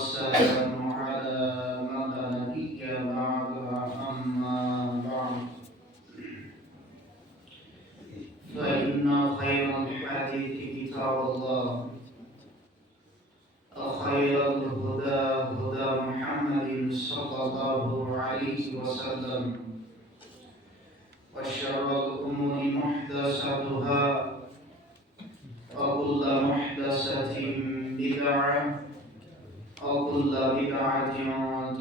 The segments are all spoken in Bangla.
والسلام على من لا نبي بعده أما بعد فإن خير الحديث كتاب الله وخير الهدى هدى محمد صلى الله عليه وسلم وشر الأمور محدثاتها وكل محدثة بدعة وكل بدعة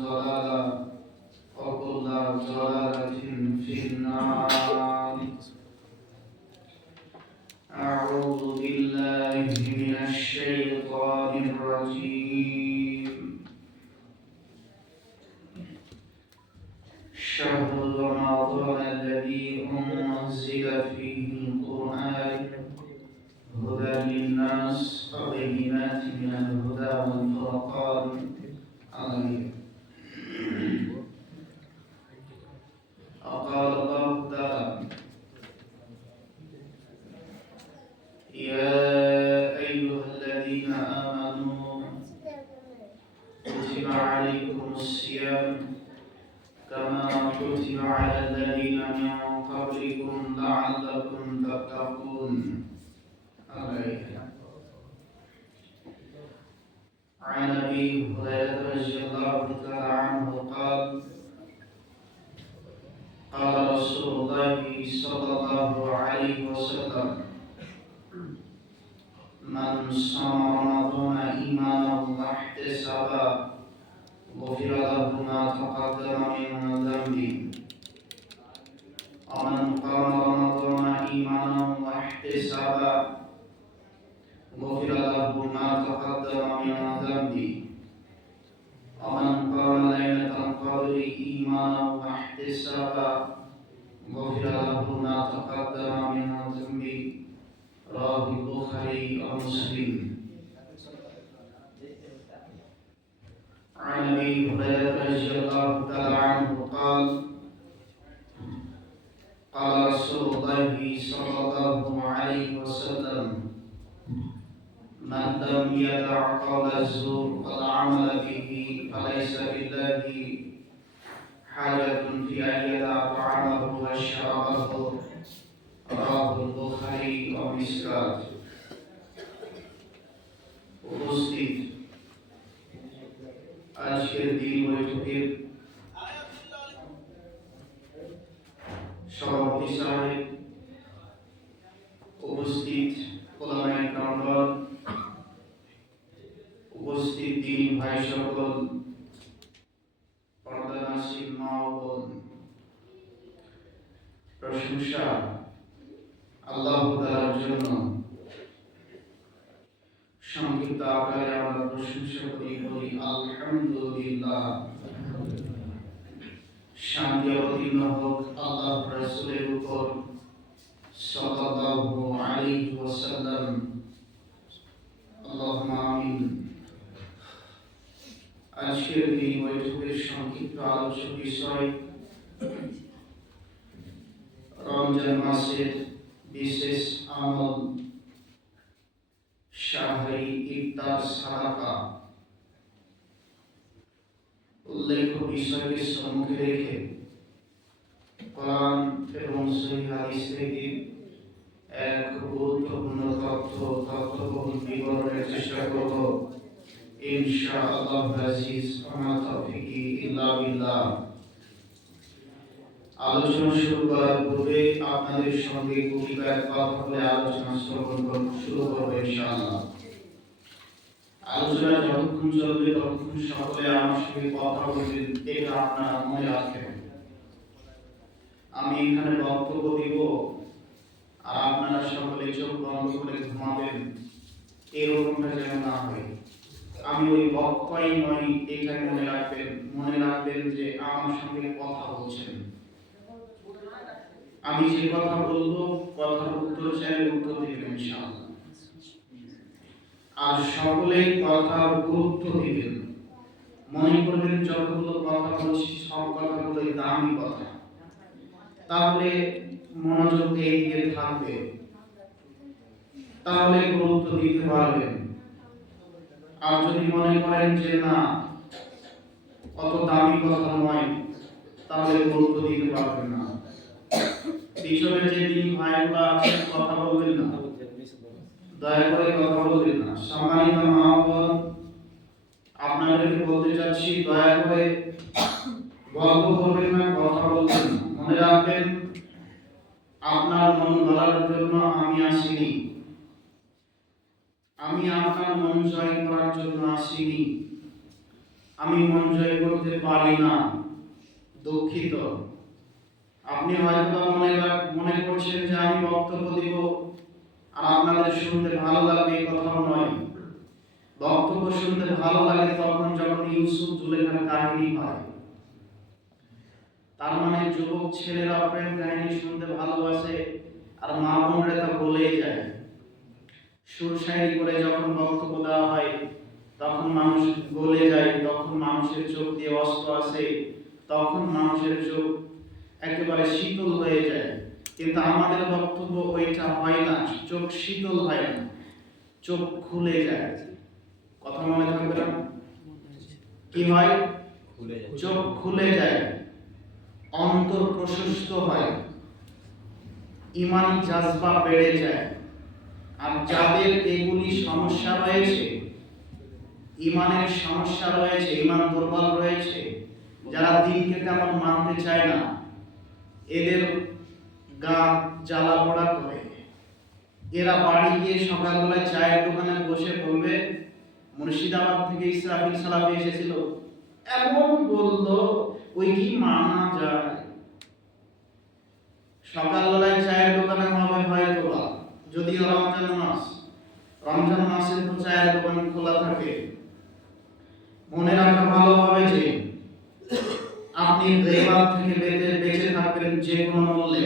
ضلالة وكل ضلالة في النار. أعوذ بالله من الشيطان الرجيم. شهر رمضان الذي أنزل فيه القرآن هدى للناس وبينات من الهدى والفرقان. آمين. وقال الله تعالى: يا أيها الذين آمنوا كتب عليكم الصيام كما كتب على الذين من قبلكم لعلكم تتقون. عن أبي هريرة رضي الله تعالى عنه قال: قال رسول الله صلى الله عليه وسلم: من صام رمضان إيمانا واحتسابا غفر له ما تقدم من ذنبه ومن قام رمضان إيمانا واحتسابا غفر له ما تقدم من ذنبه ومن قام ليلة القدر إيمانا واحتسابا غفر له ما تقدم من ذنبه. رواه البخاري ومسلم. عن أبي هريرة رضي الله تعالى عنه قال: قال رسول الله صلى الله عليه وسلم: من لم يدع قول الزور والعمل به فليس لله حاجة في أن يدع طعامه وشرابه. رواه البخاري ومسلم. উপস্থিত আজকের দিন বৈঠকের সভাপতি সাহেব, উপস্থিত ওলামায়ে কেরাম, উপস্থিত দিনী ভাই সকল, পর্দানশীল মা ও বোন, প্রশংসা আল্লাহ তাআলার জন্য। সংক্ষিপ্ত আকারে আমরা প্রশংসা করি আলহামদুলিল্লাহ। শান্তি অবতীর্ণ হোক আল্লাহ রাসূলের উপর সাল্লাল্লাহু আলাইহি ওয়াসাল্লাম। আল্লাহুম্মা আমিন। আজকের এই বৈঠকের সংক্ষিপ্ত আলোচ্য বিষয় রমজান মাসের বিশেষ আমল শাহরি ইফতার সাদাকা। উল্লেখ্য বিষয়কে সম্মুখে রেখে কোরআন এবং সহিহ হাদিস থেকে এক গুরুত্বপূর্ণ তথ্যবহুল বিবরণের চেষ্টা করব ইনশাআল্লাহ আজিজ। ওয়া তাওফিকি ইল্লা বিল্লাহ। আলোচনা শুরু করার পূর্বে আপনাদের সঙ্গে কয়েকটি কথা বলে আলোচনা শুরু করব ইনশাআল্লাহ। আলোচনা যতক্ষণ চলবে ততক্ষণ সকলে আমার সঙ্গে কথা বলবেন, এটা আপনারা মনে রাখবেন। আমি এখানে বক্তব্য দিব আর আপনারা সকলে চোখ বন্ধ করে ঘুমাবেন, এরকমটা যেন না হয়। আমি ওই বক্তাই নই, এখানে মনে রাখবেন যে আমার সঙ্গে কথা বলছেন। আমি যে কথা বলবো কথার উত্তর চাইলে উত্তর দিবেন ইনশাআল্লাহ। আর সকলে কথার গুরুত্ব দিবেন। মনে করবেন যতগুলো কথা বলছি সব কথাগুলো দামি কথা, তাহলে মনোযোগ এই দিকে থাকবে, তাহলে গুরুত্ব দিতে পারবেন। আর যদি মনে করেন যে না অত দামি কথা নয়, তাহলে গুরুত্ব দিতে পারবেন না। পিছনে যে দিন ভাইগুলো আছে কথা বলবেন না, দয়া করে কথা বলবেন না। সম্মানিত মা বোন, আপনাদেরকে বলতে চাচ্ছি দয়া করে গল্প করবেন না, কথা বলবেন না। মনে রাখবেন আপনার মন গলার জন্য আমি আসিনি, আমি আপনার মন জয় করার জন্য আসিনি। আমি মন জয় করতে পারি না, দুঃখিত। আপনি হয়তো মনে করছেন যে আমি বক্তব্য দিব আর আপনাদের শুনতে ভালো লাগবে, এই কথাও নয়। বক্তব্য শুনতে ভালো লাগে তখন যখন ইউসুফ জুলেখার কাহিনী হয়। তার মানে যুবক ছেলেরা প্রেম কাহিনী শুনতে ভালোবাসে আর মা বোনরা তা বলেই যায়। সুর শায়রি করে যখন বক্তব্য দেওয়া হয় তখন মানুষ গলে যায়, তখন মানুষের চোখ দিয়ে অস্ত্র আসে, তখন মানুষের চোখ একেবারে শীতল হয়ে যায়। কিন্তু আমাদের বক্তব্য ওইটা হয় না, চোখ শীতল হয় না, চোখ খুলে যায়। কথা মনে থাকবে না? কি হয়? চোখ খুলে যায়, অন্তর প্রশস্ত হয়, ইমানি জাজবা বেড়ে যায়। আর যাদের এগুলি সমস্যা রয়েছে, ইমানের সমস্যা রয়েছে, ইমান দুর্বল রয়েছে, যারা দিনকে তেমন মানতে চায় না, এদের গা জ্বালা পোড়া করে। এরা বাড়ি গিয়ে সকালবেলায় চায়ের দোকানে বসে বলবে, মুর্শিদাবাদ থেকে ইসরাফিল সালাফি এসেছিল, এমন বললো, ওই কি মানা যায়? সকালবেলায় চায়ের দোকানে হবে হয়তো বা, যদিও রমজান মাসে তো চায়ের দোকান খোলা থাকে। মনে রাখা ভালো হবে যে আপনি গীবত থেকে বেঁচে থাকবেন যে কোনো মূল্যে।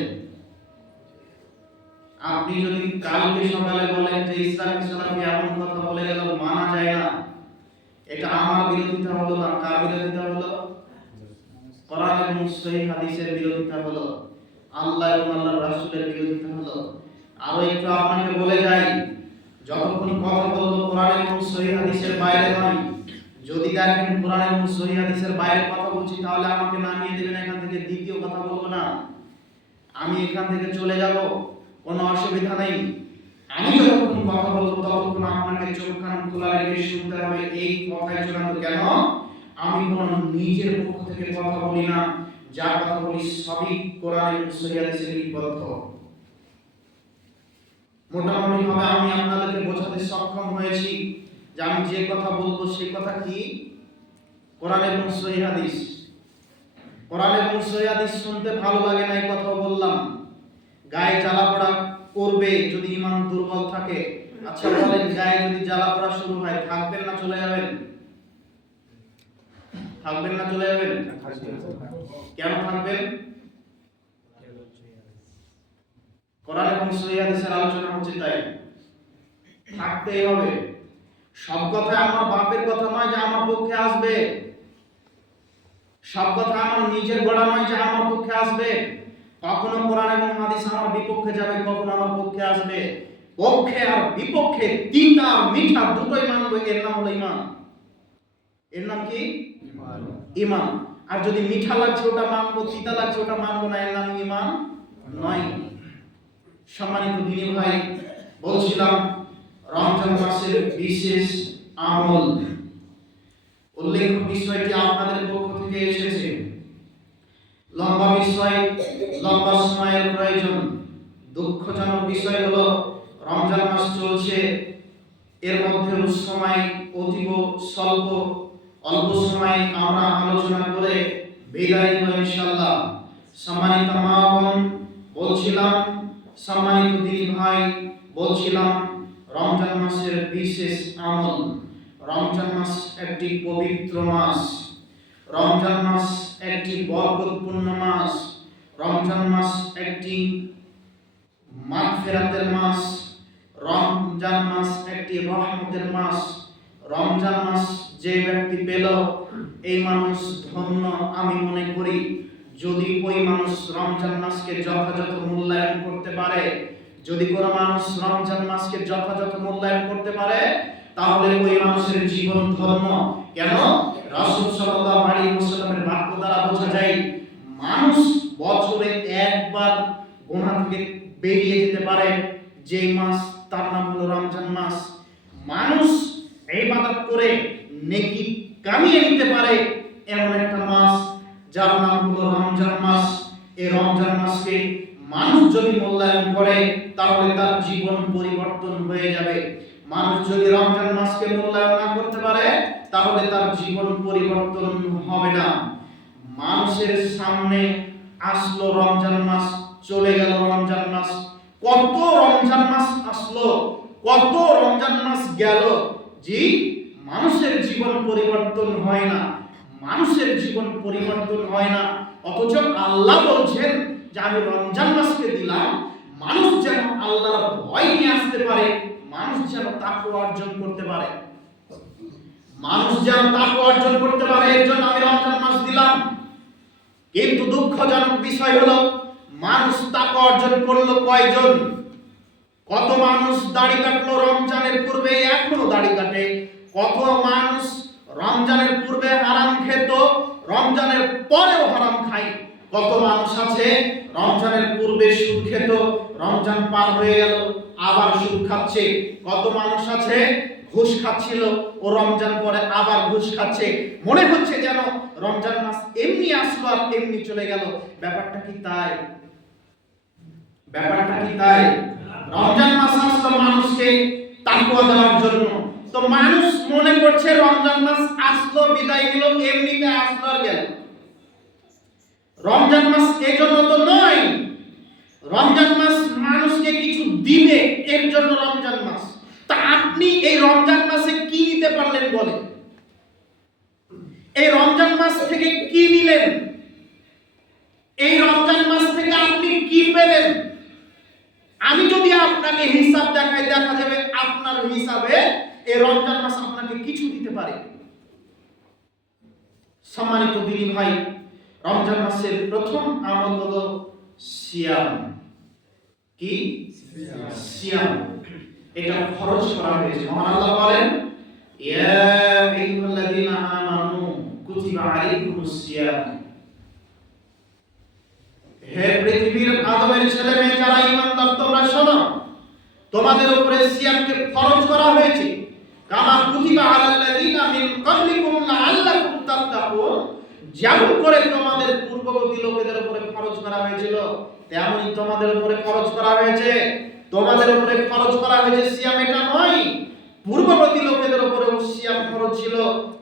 আপনি যদি কালকে সকালে বলেন যে ইসলামী সালাফি এমন কথা বলে গেল, মানা যায় না, এটা আমার বিরোধিতা হলো না। কার বিরোধিতা হলো? কোরআন এবং সহিহ হাদিসের বিরোধিতা হলো, আল্লাহ এবং আল্লাহর রাসূলের বিরোধিতা হলো। আরো একটু আপনাকে বলে যাই, যতক্ষণ কথা বলবো কোরআন এবং সহিহ হাদিসের বাইরে নয়। যদি দেখেন কোরআন এবং সহিহ হাদিসের বাইরে কথা বলছি, তাহলে আমাকে নামিয়ে দেবেন এখান থেকে, দ্বিতীয় কথা বলবো না। আমি এখান থেকে চলে যাব, কোনো অসুবিধা নেই। আমি যতক্ষণ কথা বলবো ততক্ষণ আপনাকে চোখ কান খোলা রেখে শুনতে হবে। এই কথাই চূড়ান্ত। কেন? আমি কোনো নিজের পক্ষ থেকে কথা বলি না, যা কথা বলি সবই কোরআন এবং সহিহ হাদিসে লিপিবদ্ধ। মোটামুটি ভাবে আমি আপনাদেরকে বোঝাতে সক্ষম হয়েছি যে আমি যে কথা বলবো সেই কথা কি? কোরআন এবং সহিহ হাদিস। কোরআন এবং সহিহ হাদিস শুনতে ভালো লাগে না, এই কথা বললাম। গায়ে জ্বালা পোড়া করবে যদি ঈমান দুর্বল থাকে। আচ্ছা বলেন, গায়ে যদি জ্বালা পোড়া শুরু হয়, থাকবেন না চলে যাবেন? থাকবেন না চলে যাবেন? কেন থাকবেন? কোরআন এবং সহিহ হাদিসের আলোচনা হচ্ছে, তাই থাকতেই হবে। সব কথা আমার বাপের কথা নয় যে আমার পক্ষে আসবে, সব কথা আমার নিজের গড়া নয় যে আমার পক্ষে আসবে। কখনো কোরআন এবং হাদিস আমার বিপক্ষে যাবে, কখনো আমার পক্ষে আসবে। পক্ষে আর বিপক্ষে, তিতা আর মিঠা দুটোই মানবো, এর নাম হলো ঈমান। এর নাম কি? ঈমান। আর যদি মিঠা লাগছে ওটা মানবো, তিতা লাগছে ওটা মানবো না, এর নাম ঈমান নয়। সম্মানিত দিনী ভাই, বলছিলাম রমজান মাসের বিশেষ আমল, উল্লেখ্য বিষয়টি আপনাদের পক্ষ থেকে এসেছে। লম্বা বিষয়, লম্বা সময়ের প্রয়োজন। দুঃখজনক বিষয় হলো রমজান মাস চলছে, এর মধ্যে সময় অতীব স্বল্প। অল্প সময় আমরা আলোচনা করে বিদায় নেব ইনশাআল্লাহ। সম্মানিত মা বোন বলছিলাম, সম্মানিত দিনী ভাই বলছিলাম, রমজান মাসের বিশেষ আমল। রমজান মাস একটি পবিত্র মাস, রমজান মাস একটি বরকতপূর্ণ মাস, রমজান মাস একটি মাগফিরাতের মাস, রমজান মাস একটি রহমতের মাস। রমজান মাস যে ব্যক্তি পেল, এই মানুষ ধন্য আমি মনে করি। যদি ওই মানুষ রমজান মাসকে যথাযথ মূল্যায়ন করতে পারে, যদি কোনো মানুষ রমজান মাসকে যথাযথ মূল্যায়ন করতে পারে, তাহলে ওই মানুষের জীবন ধর্ম কেন? রাসূল সাল্লাল্লাহু আলাইহি ওয়াসাল্লামের বাক্য দ্বারা বোঝা যায় মানুষ বছরে একবার গুনাহ থেকে বেরিয়ে যেতে পারে, যে মাস তার নাম হলো রমজান মাস। মানুষ ইবাদত করে নেকি কামিয়ে নিতে পারে এমন একটা মাস যার নাম হলো রমজান মাস। এই রমজান মাসকে মানুষ যদি মূল্যায়ন করে তাহলে তার জীবন পরিবর্তন হয়ে যাবে। মানুষ যদি রমজান মাসকে মূল্যায়ন না করতে পারে তাহলে তার জীবন পরিবর্তন হবে না। মানুষের সামনে আসলো রমজান মাস, চলে গেল রমজান মাস, কত রমজান মাস আসলো, কত রমজান মাস গেল, জি মানুষের জীবন পরিবর্তন হয় না, মানুষের জীবন পরিবর্তন হয় না। অথচ আল্লাহ বলছেন যে আমি রমজান মাসকে দিলাম মানুষ যেন আল্লাহর ভয় নিয়ে আসতে পারে, মানুষ যেন তাকওয়া অর্জন করতে পারে, মানুষ যেন তাকওয়া অর্জন করতে পারে, এর জন্য আমি রমজান মাস দিলাম। কিন্তু দুঃখজনক বিষয় হলো মানুষ তাকওয়া অর্জন করলো কয়জন? কত মানুষ দাড়ি কাটলো রমজানের পূর্বে, এখনো দাড়ি কাটে। কত মানুষ রমজানের পূর্বে হারাম খেত, রমজানের পরেও হারাম খায়। কত মানুষ আছে রমজানের পূর্বে সুদ খেত, রমজান পার হয়ে গেল আবার সুদ খাচ্ছে। কত মানুষ আছে ঘুষ খাচ্ছিল, ও রমজান পরে আবার ঘুষ খাচ্ছে। মনে হচ্ছে যেন রমজান মাস এমনি আসলো আর এমনি চলে গেল। ব্যাপারটা কি তাই? ব্যাপারটা কি তাই? রমজান মাস আসলো মানুষকে তাকওয়া দেওয়ার জন্য, তো মানুষ মনে করছে রমজান মাস আসলো বিদায় নিল, এমনিতে আসলো আর গেল। রমজান মাস এই জন্য তো নয়, রমজান মাস মানুষকে কিছু দিবে এর জন্য রমজান মাস। তা আপনি এই রমজান মাসে কি নিতে পারলেন বলেন? এই রমজান মাস থেকে কি নিলেন? এই রমজান মাস থেকে আপনি কি পেলেন? আমি যদি আপনাকে হিসাব দেখাই, দেখা যাবে আপনার হিসাবে এই রমজান মাস আপনাকে কিছু দিতে পারে। সম্মানিত দিনী ভাই, রমজান মাসের প্রথম আমল হলো সিয়াম। কি? সিয়াম। এটা ফরজ করা হয়েছে। মহান আল্লাহ বলেন, ইয়া আইয়ুহাল্লাযীনা আমানু কুতিবা আলাইকুমুস সিয়াম। হে পৃথিবীর আদমের ছেলে মেয়ে যারা ঈমানদার, তোমরা শোনো, তোমাদের উপরে সিয়ামকে ফরজ করা হয়েছে। কামা কুতিবা আলাল্লাযীনা মিন ক্বাবলিকুম লাআল্লাকুম তাত্তাকুন। যেমন করে তোমাদের পূর্ববর্তী লোকেদের উপরে ফরজ করা হয়েছিল তেমনি তোমাদের উপরে ফরজ করা হয়েছে। তোমাদের উপরে ফরজ করা হয়েছে সিয়াম, এটা নয়। পূর্ববর্তী লোকেদের উপরে সিয়াম ফরজ ছিল,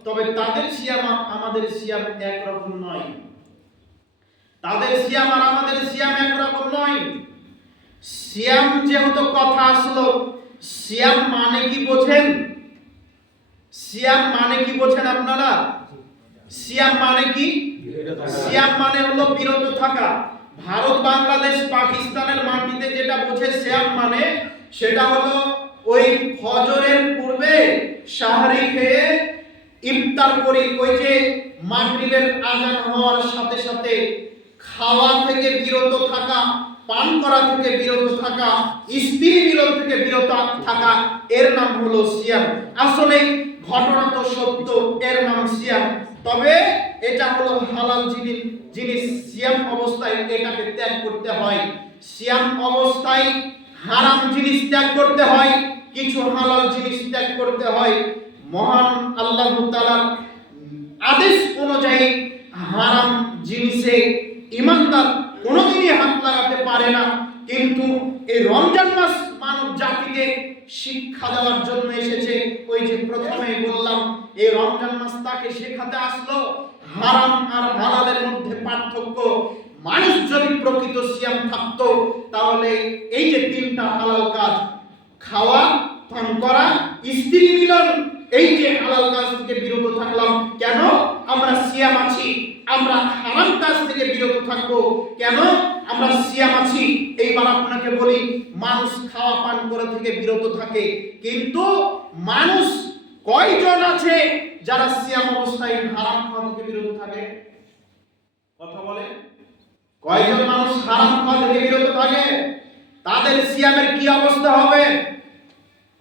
তবে তাদের সিয়াম আমাদের সিয়াম একরকম নয়। তাদের সিয়াম আর আমাদের সিয়াম একরকম নয়। সিয়াম যেহেতু কথা আসলো, সিয়াম মানে কি বোঝেন? সিয়াম মানে কি বোঝেন আপনারা? সিয়াম মানে কি? সিয়াম মানে হলো বিরত থাকা। ভারত, বাংলাদেশ, পাকিস্তানের মাটিতে যেটা বোঝে সিয়াম মানে, সেটা হলো ওই ফজরের পূর্বে সাহরি খেয়ে ইফতার করি, ওই যে মাগরিবের আযান হওয়ার সাথে সাথে খাওয়া থেকে বিরত থাকা, পান করা থেকে বিরত থাকা, স্ত্রী মিলন থেকে বিরত থাকা, এর নাম হলো সিয়াম। আসলে ঘটনা তো সত্য, এর নাম সিয়াম। তবে এটা হলো হালাল জিনিস। সিয়াম অবস্থায় এটাকে ত্যাগ করতে হয়। সিয়াম অবস্থায় হারাম জিনিস ত্যাগ করতে হয়, কিছু হালাল জিনিস ত্যাগ করতে হয়। মহান আল্লাহ তাআলার আদেশ অনুযায়ী হারাম জিনিসে ঈমানদার কোনোদিনই হাত লাগাতে পারে না। কিন্তু এই রমজান মাস মানব জাতিকে শিক্ষা দেওয়ার জন্য এসেছে। ওই যে প্রথমেই বললাম, এই রমজান মাস তাকে শেখাতে আসলো হারাম আর হালালের মধ্যে পার্থক্য। মানুষ যদি প্রকৃত সিয়াম থাকতো তাহলে এই যে তিনটা হালাল কাজ, খাওয়া, পান করা, স্ত্রী মিলন, এই যে হালাল কাজ থেকে বিরত থাকলাম, কেন আমরা সিয়াম আছি? আমরা হারাম কাজ থেকে বিরত থাকবো কেন? আমরা সিয়াম আছি। এইবার আপনাকে বলি, মানুষ খাওয়া পান করা থেকে বিরত থাকে, কিন্তু মানুষ কয়জন আছে যারা সিয়াম অবস্থায় হারাম খাওয়া থেকে বিরত থাকে? কথা বলে, কয়জন মানুষ হারাম খাওয়া থেকে বিরত থাকে? তাদের সিয়ামের কি অবস্থা হবে?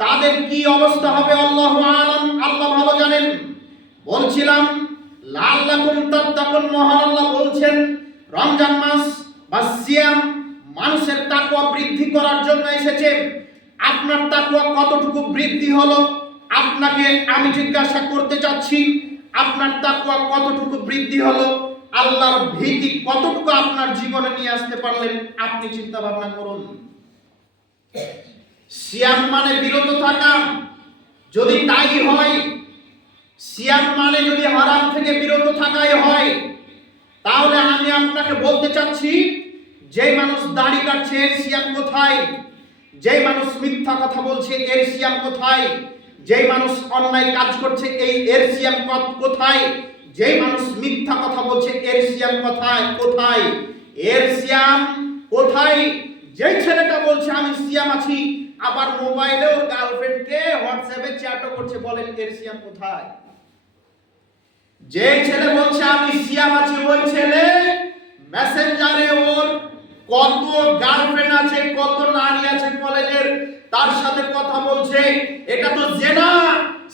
তাদের কি অবস্থা হবে আল্লাহু আলাম, আল্লাহ ভালো জানেন। বলছিলাম লাআল্লাকুম তাত্তাকুন, মহান আল্লাহ বলছেন রমজান মাস বা সিয়াম মানুষের তাকওয়া বৃদ্ধি করার জন্য এসেছে। আপনার তাকওয়া কতটুকু বৃদ্ধি হলো আপনাকে আমি জিজ্ঞাসা করতে চাচ্ছি। আপনার তাকওয়া কতটুকু বৃদ্ধি হলো, আল্লাহর ভীতি কতটুকু আপনার জীবনে নিয়ে আসতে পারলেন, আপনি চিন্তা ভাবনা করুন। সিয়াম মানে বিরত থাকা, যদি তাই হয়, সিয়াম মানে যদি হারাম থেকে বিরত থাকাই হয়, তাহলে আমি আপনাকে বলতে চাচ্ছি যে মানুষ দাড়ি কাটছে এর সিয়াম কোথায়? যে মানুষ মিথ্যা কথা বলছে এর সিয়াম কোথায়? যে মানুষ অন্যায় কাজ করছে এর সিয়াম কোথায়? যে মানুষ মিথ্যা কথা বলছে এর সিয়াম কোথায়? এর সিয়াম কোথায়? যে ছেলেটা বলছে আমি সিয়াম আছি, আবার মোবাইলে ওর গার্লফ্রেন্ডকে হোয়াটসঅ্যাপে চ্যাটও করছে, বলেন এর সিয়াম কোথায়? যে ছেলে বলছে আমি সিয়াম আছি, ওই ছেলে মেসেঞ্জারে ওর কত গার্লফ্রেন্ড আছে, কত নারী আছে কলেজের, তার সাথে কথা বলছে। এটা তো জেনা।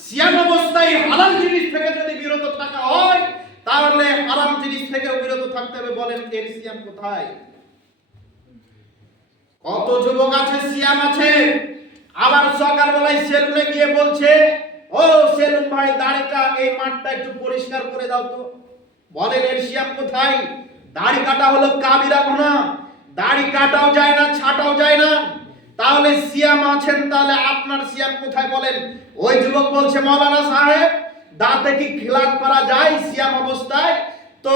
সিয়াম অবস্থায় হালাল জিনিস থেকে যদি বিরত থাকা হয়, তাহলে হারাম জিনিস থেকে বিরত থাকতে হবে, বলেন এর সিয়াম কোথায়? কত যুবক আছে সিয়াম আছে, আবার সকালবেলায় সেলুনে গিয়ে বলছে ও সেলুন ভাই দাড়িটা এই মাঠটা একটু পরিষ্কার করে দাও তো, বলেন এর সিয়াম কোথায়? দাড়ি কাটা হলো কাবিরা গুনাহ, দাড়ি কাটাও যায় না, ছাটাও যায় না, তাহলে সিয়াম আছেন, তাহলে আপনার সিয়াম কোথায় বলেন? ওই যুবক বলছে মাওলানা সাহেব দাঁতে কি খিলান করা যায় সিয়াম অবস্থায়? তো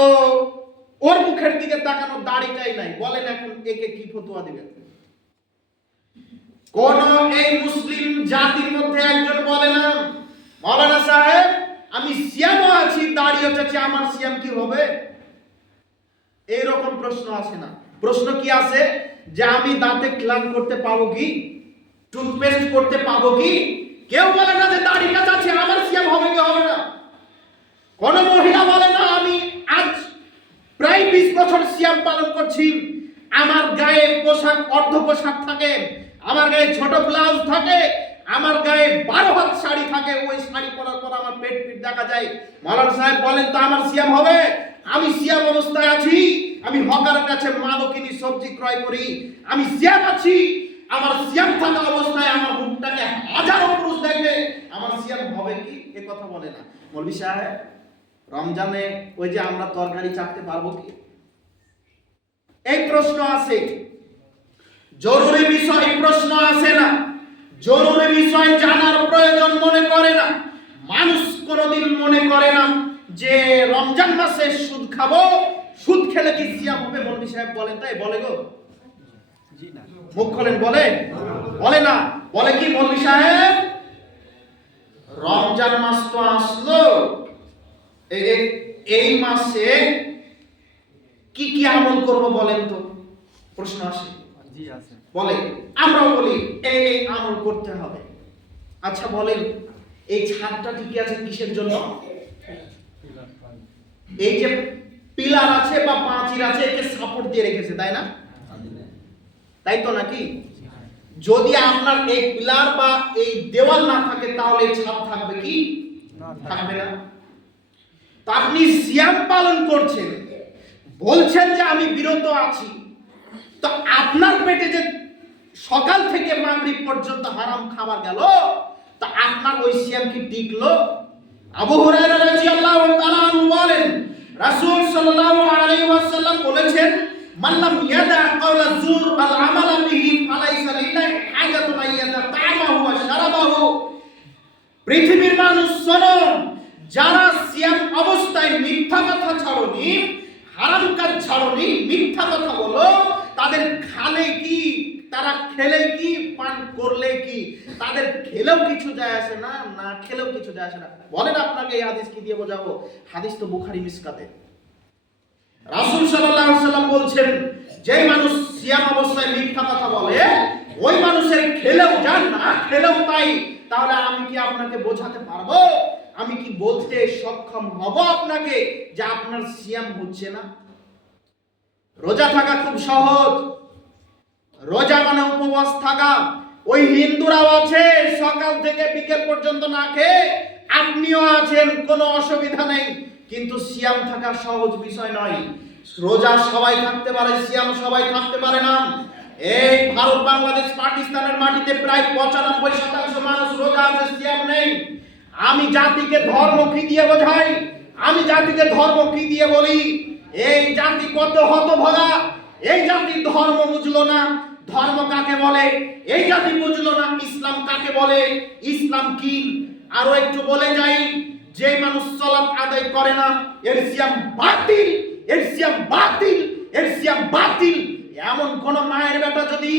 ওর মুখের দিকে তাকানো দাড়িটাই নাই, বলেন এখন একে কি ফতোয়া দিবেন? কোন এই মুসলিম জাতির মধ্যে একজন বলে না মাওলানা সাহেব আমি সিয়ামও আছি দাড়িও চাচ্ছি, আমার সিয়াম কি হবে? এইরকম প্রশ্ন আসে না। প্রশ্ন কি আছে যে আমি দাঁতে ক্লান করতে পাবো কি, টুথপেস্ট করতে পাবো কি? কেউ বলে না যে দাড়ি কাটাচ্ছি আমার সিয়াম হবে কি হবে না। কোন মহিলা বলে না আমি আজ প্রায় 20 বছর সিয়াম পালন করছি, আমার গায়ে পোশাক অর্ধ পোশাক থাকে, আমার গায়ে ছোট ব্লাউজ থাকে, আমার গায়ে 12 হাত শাড়ি থাকে, ওই শাড়ি পরার পর আমার পেট দেখা যায়। মাওলানা সাহেব বলেন তো আমার সিয়াম হবে? আমি সিয়াম অবস্থায় আছি, আমি হকারের কাছে মাল কিনি, সবজি ক্রয় করি, আমি সিয়াম আছি, আমার সিয়াম থাকা অবস্থায় আমার মুখটাকে হাজারো পুরুষ দেখবে, আমার সিয়াম হবে কি? এ কথা বলে না। মৌলভী সাহেব রমজানে ওই যে আমরা তরকারি চাটতে পারবো কি? এই প্রশ্ন আছে। জরুরি বিষয় প্রশ্ন আসে না, জরুরি বিষয় জানার প্রয়োজন মনে করে না মানুষ। কোনদিন মনে করে না যে রমজান মাসে সুদ খাবো, সুদ খেলে কি সিয়াম হবে? মৌলভী সাহেব বলেন তাই? বলে গো? জি না। মুখ খোলেন, বলে? বলে না। বলে কি মৌলভী সাহেব রমজান মাস তো আসলো, এই মাসে কি কি আমল করব বলেন তো? প্রশ্ন আসে। জি আছে। বলে আমরাও বলি এই আমল করতে হবে। আচ্ছা বলেন এই ছাদটা ঠিকই আছে কিসের জন্য? এই যে পিলার আছে বা পাঁচিল আছে একে সাপোর্ট দিয়ে রেখেছে, তাই না? তাই তো নাকি? যদি আপনার এই পিলার বা এই দেওয়াল না থাকে তাহলে ছাদ থাকবে কি? থাকবে না। তো আপনি সিয়াম পালন করছেন, বলছেন যে আমি বিরত আছি, তো আপনার পেটে যে সকাল থেকে মাগরিব পর্যন্ত হারাম খাবার গেল, তা আপনার ওই সিয়াম কি টিকলো? আবু হুরায়রা রাদিয়াল্লাহু তাআলা আনহু বলেন রাসূল সাল্লাল্লাহু আলাইহি ওয়াসাল্লাম বলেছেন মান লাম ইয়াদা কাওলা যুর ওয়াল আমালা বিহি ফালাইসা লিল্লাহি হাজাতুন আইয়াতা তা'মাহু ওয়া শারাবাহু। পৃথিবীর মানুষ শোনো, যারা সিয়াম অবস্থায় মিথ্যা কথা ছাড়োনি, হারাম কাজ ছাড়োনি, মিথ্যা কথা বলো, তাদের খালে কি, তারা খেলে কি, পান করলে কি, তাদের খেলেও কিছু যায় আসে না, না খেলেও কিছু যায় আসে না। বলেন আপনাকে এই হাদিস কি দিয়ে বোঝাবো? হাদিস তো বুখারী মিসকাতে। রাসূল সাল্লাল্লাহু আলাইহি ওয়াসাল্লাম বলছেন যে মানুষ সিয়াম অবস্থায় মিথ্যা কথা বলে ওই মানুষের খেলেও যান না খেলেও তাই। তাহলে আমি কি আপনাকে বোঝাতে পারবো? আমি কি বলতে সক্ষম হব আপনাকে যে আপনার সিয়াম হচ্ছে না? রোজা থাকা খুব সহজ। রোজা মানে উপবাস থাকা, ওই হিন্দুরাও আছে সকাল থেকে বিকেল পর্যন্ত না খেয়ে, আপনিও আছেন, কোনো অসুবিধা নেই। কিন্তু সিয়াম থাকা সহজ বিষয় নয়। রোজা সবাই থাকতে পারে, সিয়াম সবাই থাকতে পারে না। এই ভারত, বাংলাদেশ, পাকিস্তানের মাটিতে প্রায় 95% মানুষ রোজা আছে, সিয়াম নেই। আমি জাতিকে ধর্ম কি দিয়ে বোঝাই? আমি জাতিকে ধর্ম কি দিয়ে বলি? এই জাতি কত হতভাগা! এই জাতি ধর্ম বুঝলো না, ধর্ম কাকে বলে। এই জাতি বুঝলো না ইসলাম কাকে বলে, ইসলাম কি। আরো একটু বলে যাই, যে মানুষ সালাত আদায় করে না, এর সিয়াম বাতিল, এর সিয়াম বাতিল, এর সিয়াম বাতিল। এমন কোন মায়ের বেটা যদি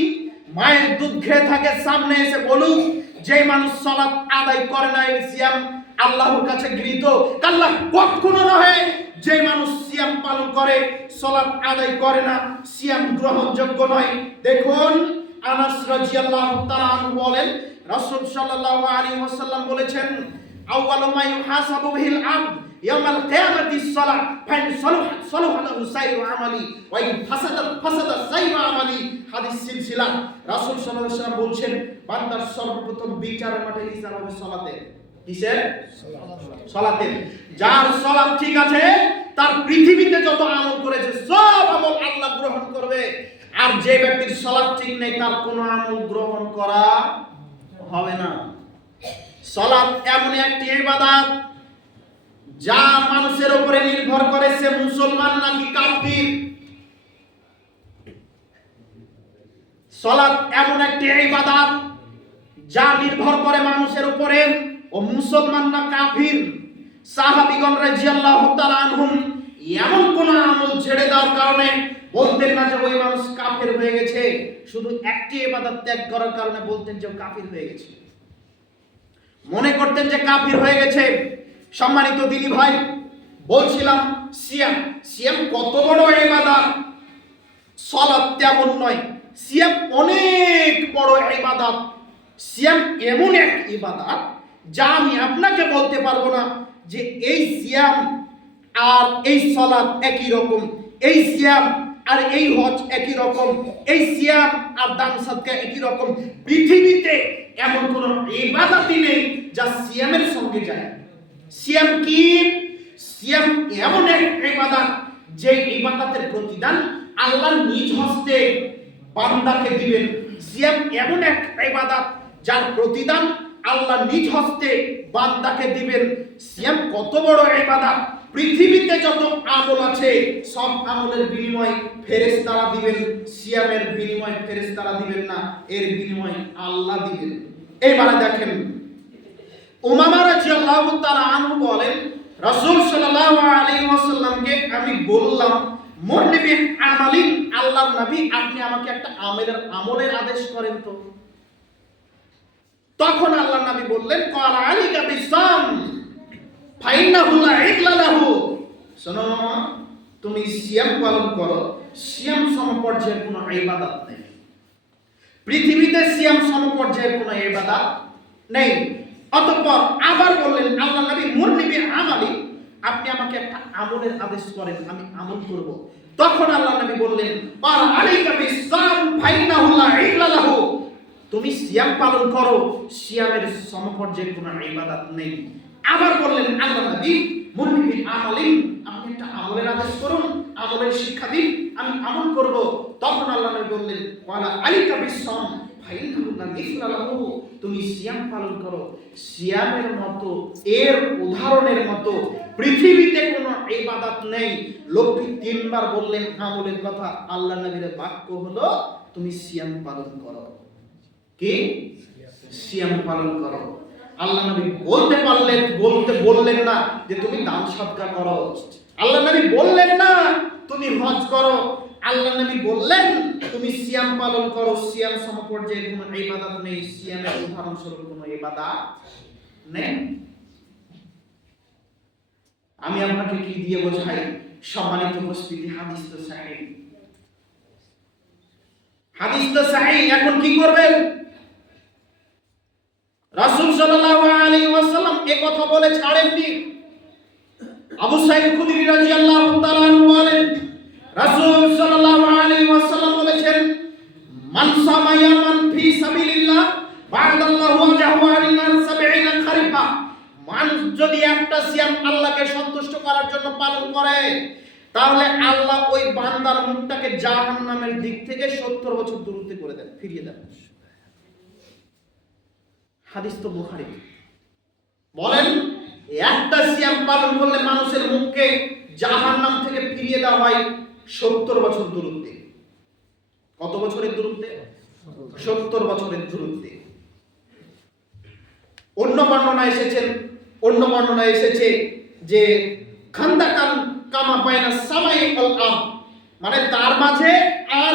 মায়ের দুধ খেয়ে থাকে, সামনে এসে বলুক যে মানুষ সালাত আদায় করে না, এর সিয়াম আল্লাহর কাছে গৃহীত। আল্লাহ কখনো নয়। যে মানুষ সিয়াম পালন করে, সালাত আদায় করে না, সিয়াম গ্রহণযোগ্য নয়। দেখুন, আনাস রাদিয়াল্লাহু তাআলা আনহু বলেন, রাসূল সাল্লাল্লাহু আলাইহি ওয়াসাল্লাম বলেছেন, আউয়ালু মা ইউহাসাবু বিহিল আবদ ইয়াউমাল কিয়ামাতি সালাহ, ফাইন সালাহা লাহু সাইরু আমালি ওয়া ইন ফাসাদা সাইরু আমালি। হাদিস সিলসিলা। রাসূল সাল্লাল্লাহু আলাইহি ওয়াসাল্লাম বলছেন, বান্দার সর্বপ্রথম বিচারের মাঠে হিসাব হবে সালাতের। কিসের? সালাতের। যার সালাত ঠিক আছে, তার পৃথিবীতে যত আমল করেছে সব আমল আল্লাহ গ্রহণ করবে। আর যে ব্যক্তির সালাত ঠিক নেই, তার কোনো আমল গ্রহণ করা হবে না। সালাত এমন একটি ইবাদত যা মানুষের উপরে নির্ভর করে সে মুসলমান নাকি কাফির। সালাত এমন একটি ইবাদত যা নির্ভর করে মানুষের উপরে ও মুসলমান না কাফির। সাহাবীগণ রাদিয়াল্লাহু তাআলা আনহুম এমন কোন আমল ছেড়ে দেওয়ার কারণে বলতেন না যে ওই মানুষ কাফির হয়ে গেছে। শুধু একটি ইবাদত ত্যাগ করার কারণে বলতেন যে কাফির হয়ে গেছে, মনে করতেন যে কাফির হয়ে গেছে। সম্মানিত দিনী ভাই, বলছিলাম সিয়াম। সিয়াম কত বড় ইবাদত, সালাত তেমন নয়। সিয়াম অনেক বড় ইবাদত। সিয়াম এমন এক ইবাদত যা আমি আপনাকে বলতে পারবো না যে এই সিয়াম আর এই সালাত একই রকম, এই সিয়াম আর এই হজ একই রকম, এই সিয়াম আর দান সাদকা একই রকম। পৃথিবীতে এমন কোন ইবাদতই নেই যা সিয়ামের সঙ্গে যায়। সিয়াম কি? সিয়াম এমন এক ইবাদত যে ইবাদতের প্রতিদান আল্লাহ নিজ হস্তে বান্দাকে দিবেন। সিয়াম এমন এক ইবাদত যার প্রতিদান আল্লাহ নিজ হস্তে বান্দাকে দিবেন। সিয়াম কত বড় ইবাদত! পৃথিবীতে যত আমল আছে সব আমলের বিনিময় ফেরেশতারা দিবেন, সিয়ামের বিনিময় ফেরেশতারা দিবেন না, এর বিনিময় আল্লাহ দিবেন। এইবারে দেখেন, উমামা রাদিয়াল্লাহু তাআলা আনহু বলেন, রাসূল সাল্লাল্লাহু আলাইহি ওয়াসাল্লামকে আমি বললাম, মুরনিবি আমালিন, আল্লাহর নবী আপনি আমাকে একটা আমলের আদেশ করেন তো। তখন আল্লাহর নবী বললেন, ক্বালা আলাইকা বিসাম ফাইন্নাহু লা ইদলা লাহু। শোনো মামা, তুমি সিয়াম পালন করো। সিয়াম সমপর্যায়ের কোনো ইবাদত নেই পৃথিবীতে, সিয়াম সমপর্যায়ের কোনো ইবাদত নেই। অতঃপর আবার বললেন আল্লাহর নবী, মুরনিবি আমালি, আপনি আমাকে একটা আমলের আদেশ করেন, আমি আমল করব। তখন আল্লাহর নবী বললেন, ক্বালা আলাইকা বিসাম ফাইন্নাহু লা ইদলা লাহু, তুমি সিয়াম পালন করো, সিয়ামের সমপর্যায়ের কোনো ইবাদত নেই। আবার বললেন আল্লাহর নবী, মুরনিবি আমালিন, আপনি একটা আমলের আদেশ করুন, আমলের শিক্ষা দিন, আমি আমল করব। তখন আল্লাহর নবী বললেন, ক্বালা আলাইকা বিসাম ফাইন্নাহু লা ইদলা লাহু, তুমি সিয়াম পালন করো, সিয়ামের মতো, এর উদাহরণের মতো পৃথিবীতে কোনো ইবাদত নেই। লোকটি তিনবার বললেন আমলের কথা। আল্লাহর নবীর বাক্য হলো, তুমি সিয়াম পালন করো। কি? সিয়াম পালন করো। আল্লাহ নবী বললেন না যে তুমি দান সদকা করো। আল্লাহ নবী বললেন না তুমি হজ করো। আল্লাহ নবী বললেন তুমি সিয়াম পালন করো। সিয়াম সমপর্যায়ের কোনো ইবাদত নেই, সিয়ামের উদাহরণস্বরূপ কোনো ইবাদত নেই। আমি আপনাকে কি দিয়ে বোঝাই? সম্মানিত উপস্থিতি, হাদিস তো সহিহ, হাদিস তো সহিহ। এখন কি করবেন? রাসূল সাল্লাল্লাহু আলাইহি ওয়াসাল্লাম এই কথা বলে ছাড়েননি। আবু সাঈদ খুদরি রাদিয়াল্লাহু তাআলা আনহু বলেন, রাসূল সাল্লাল্লাহু আলাইহি ওয়াসাল্লাম বলেছেন, মান সামা ইয়ামান ফি সাবিলিল্লাহ বা'দাল্লাহু ওয়াজহু আনিন 70 খারিফা। মানুষ যদি একটা সিয়াম আল্লাহকে সন্তুষ্ট করার জন্য পালন করে, তাহলে আল্লাহ ওই বান্দার মুখটাকে জাহান্নামের দিক থেকে 70 বছর দূরত্বে করে দেন, ফিরিয়ে দেন। হাদিস তো বুখারী। বলেন একটা সিয়াম পালন করলে মানুষের মুখকে জাহান্নাম থেকে ফিরিয়ে দেওয়া হয় 70 বছর দূরত্বে। কত বছরের দূরত্বে? 70 বছরের দূরত্বে। অন্য বর্ণনায় এসেছে যে খান্দাকান কামা বাইনা সামাই ওয়াল আরদ, মানে তার মাঝে আর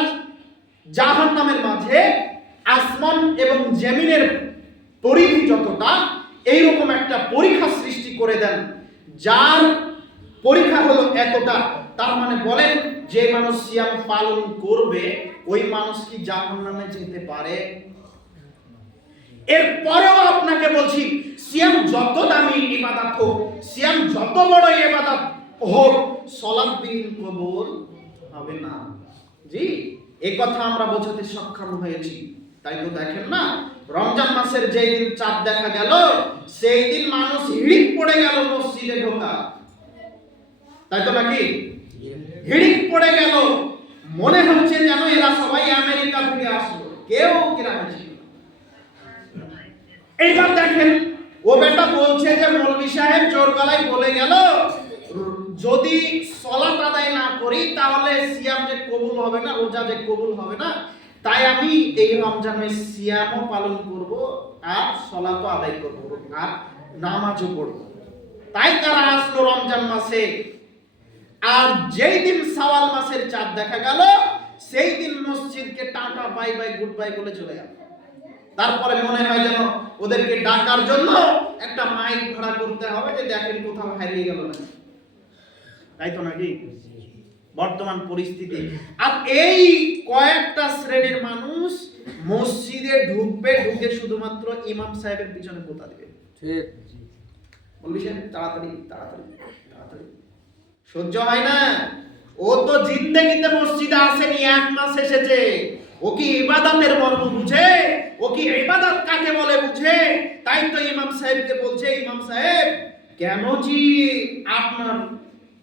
জাহান্নামের মাঝে আসমান এবং জমিনের পরিধি যতটা, এইরকম একটা পরীক্ষা সৃষ্টি করে দেন, যার পরীক্ষা হলো এতটা। তার মানে বলেন যে মানুষ সিয়াম পালন করবে ওই মানুষ কি জাহান্নামে যেতে পারে? এরপরেও আপনাকে বলছি, সিয়াম যত দামি ইবাদত হোক, সিয়াম যত বড় ইবাদত হোক, সালাত বিহীন কবুল হবে না। জি, এই কথা আমরা বোঝাতে সক্ষম হয়েছি। তাই তো দেখেন না, রমজান মাসের যেই দিন চাঁদ দেখা গেল, সেই দিন মানুষ হিড়িক পড়ে গেল মসজিদে ঢোকা। তাই তো নাকি? হিড়িক পড়ে গেল, মনে হচ্ছে যেন এরা সবাই আমেরিকা থেকে আসলো, কেউ গ্রামে ছিল। এইবার দেখেন, ও বেটা বলছে যে মৌলভী সাহেব জোর গলায় বলে গেল, যদি সালাত আদায় না করি তাহলে সিয়াম যে কবুল হবে না, রোজা যে কবুল হবে না, তাই আমি এই রমজানে সিয়ামও পালন করব আর সালাতও আদায় করব আর নামাজও পড়ব। তাই তারা আসলো রমজান মাসে। আর যেই দিন শাওয়াল মাসের চাঁদ দেখা গেল, সেই দিন মসজিদকে tata bye bye good bye বলে চলে গেল। তারপরে মনে হয় যেন ওদেরকে ডাকার জন্য একটা মাইক ভাড়া করতে হবে, যে দেখেন কোথাও হারিয়ে গেল না। তাই তো নাকি বর্তমান পরিস্থিতি? আর এই কয়েকটা শ্রেণীর মানুষ মসজিদে ঢুকে শুধুমাত্র ইমাম সাহেবের পিছনে পোতা দিবে। ঠিক বলছেন, তাড়াতাড়ি তাড়াতাড়ি তাড়াতাড়ি সহ্য হয় না। ও তো জিন্দেগিতে মসজিদে আসেনি, 1 মাস এসেছে। ও কি ইবাদতের মর্ম বুঝে? ও কি ইবাদত কাকে বলে বুঝে? তাই তো ইমাম সাহেবকে বলছে, ইমাম সাহেব কেন জি আপনার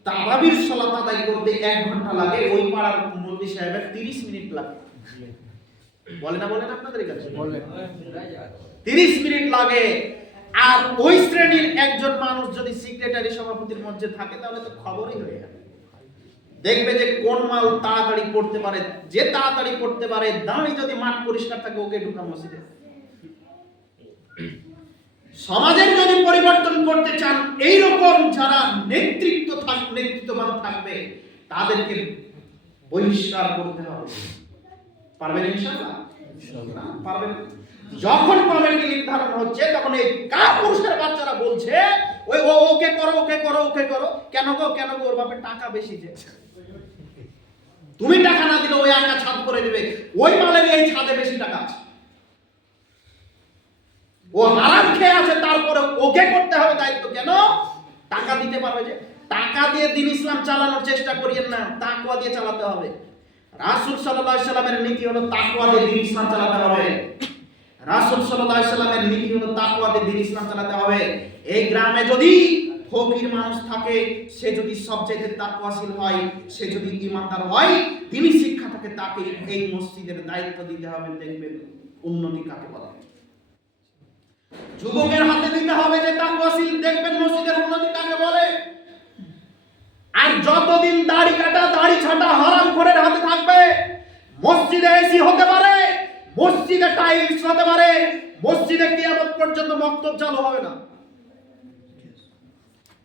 তারাবির সালাত আদায় করতে 1 ঘন্টা লাগে, ওই পাড়ার মৌলভী সাহেবের 30 মিনিট লাগে। বলে না আপনাদের কাছে? বলে 30 মিনিট লাগে। আর ওই শ্রেণীর একজন মানুষ যদি সেক্রেটারি সভাপতির মধ্যে থাকে, তাহলে তো খবরই হয়ে যাবে। দেখবে যে কোন মাল তাড়াতাড়ি পড়তে পারে, যে তাড়াতাড়ি পড়তে পারে, দাঁড়িয়ে যদি মাঠ পরিষ্কার থাকে, ওকে ঢুকা মসজিদে। সমাজের যদি পরিবর্তন করতে চান, এইরকম যারা নেতৃত্ববান থাকবে, তাদেরকে বহিষ্কার করতে হবে। পারবেন ইনশাআল্লাহ? ইনশাআল্লাহ পারবেন। যখন কমিটি নির্ধারণ হচ্ছে, তখন এই কাপুরুষের বাচ্চারা বলছে ওই ওকে করো ওকে করো ওকে করো। কেন গো ওর বাপের টাকা বেশি যে, তুমি টাকা না দিলে ওই একা ছাদ করে দিবে, ওই মালের এই ছাদে বেশি টাকা আছে, ও হারাম খেয়ে আছে, তারপরে ওকে করতে হবে দায়িত্ব। কেন? টাকা দিতে পারবে যে। টাকা দিয়ে দ্বীন ইসলাম চালানোর চেষ্টা করিয়েন না, তাকওয়া দিয়ে চালাতে হবে। রাসূল সাল্লাল্লাহু আলাইহি সাল্লামের নীতি হলো তাকওয়া দিয়ে দ্বীন ইসলাম চালাতে হবে। রাসূল সাল্লাল্লাহু আলাইহি সাল্লামের নীতি হলো তাকওয়া দিয়ে দ্বীন ইসলাম চালাতে হবে। এই গ্রামে যদি ফকির মানুষ থাকে, সে যদি সবচেয়ে তাকওয়াশীল হয়, সে যদি ঈমানদার হয়, দ্বীনি শিক্ষা থাকে, তাকে এই মসজিদের দায়িত্ব দিতে হবে। দেখবেন উন্নতি কাকে বলে। যুবকের হাতে দিতে হবে যে তাকওয়াশীল, দেখবেন মসজিদের উন্নতি কাকে বলে। আর যতদিন দাড়ি কাটা দাড়ি ছাটা হারামখোরের হাতে থাকবে, মসজিদে এসি হতে পারে, মসজিদে টাইলস হতে পারে, মসজিদে কিয়ামত পর্যন্ত মক্তব চালু হবে না।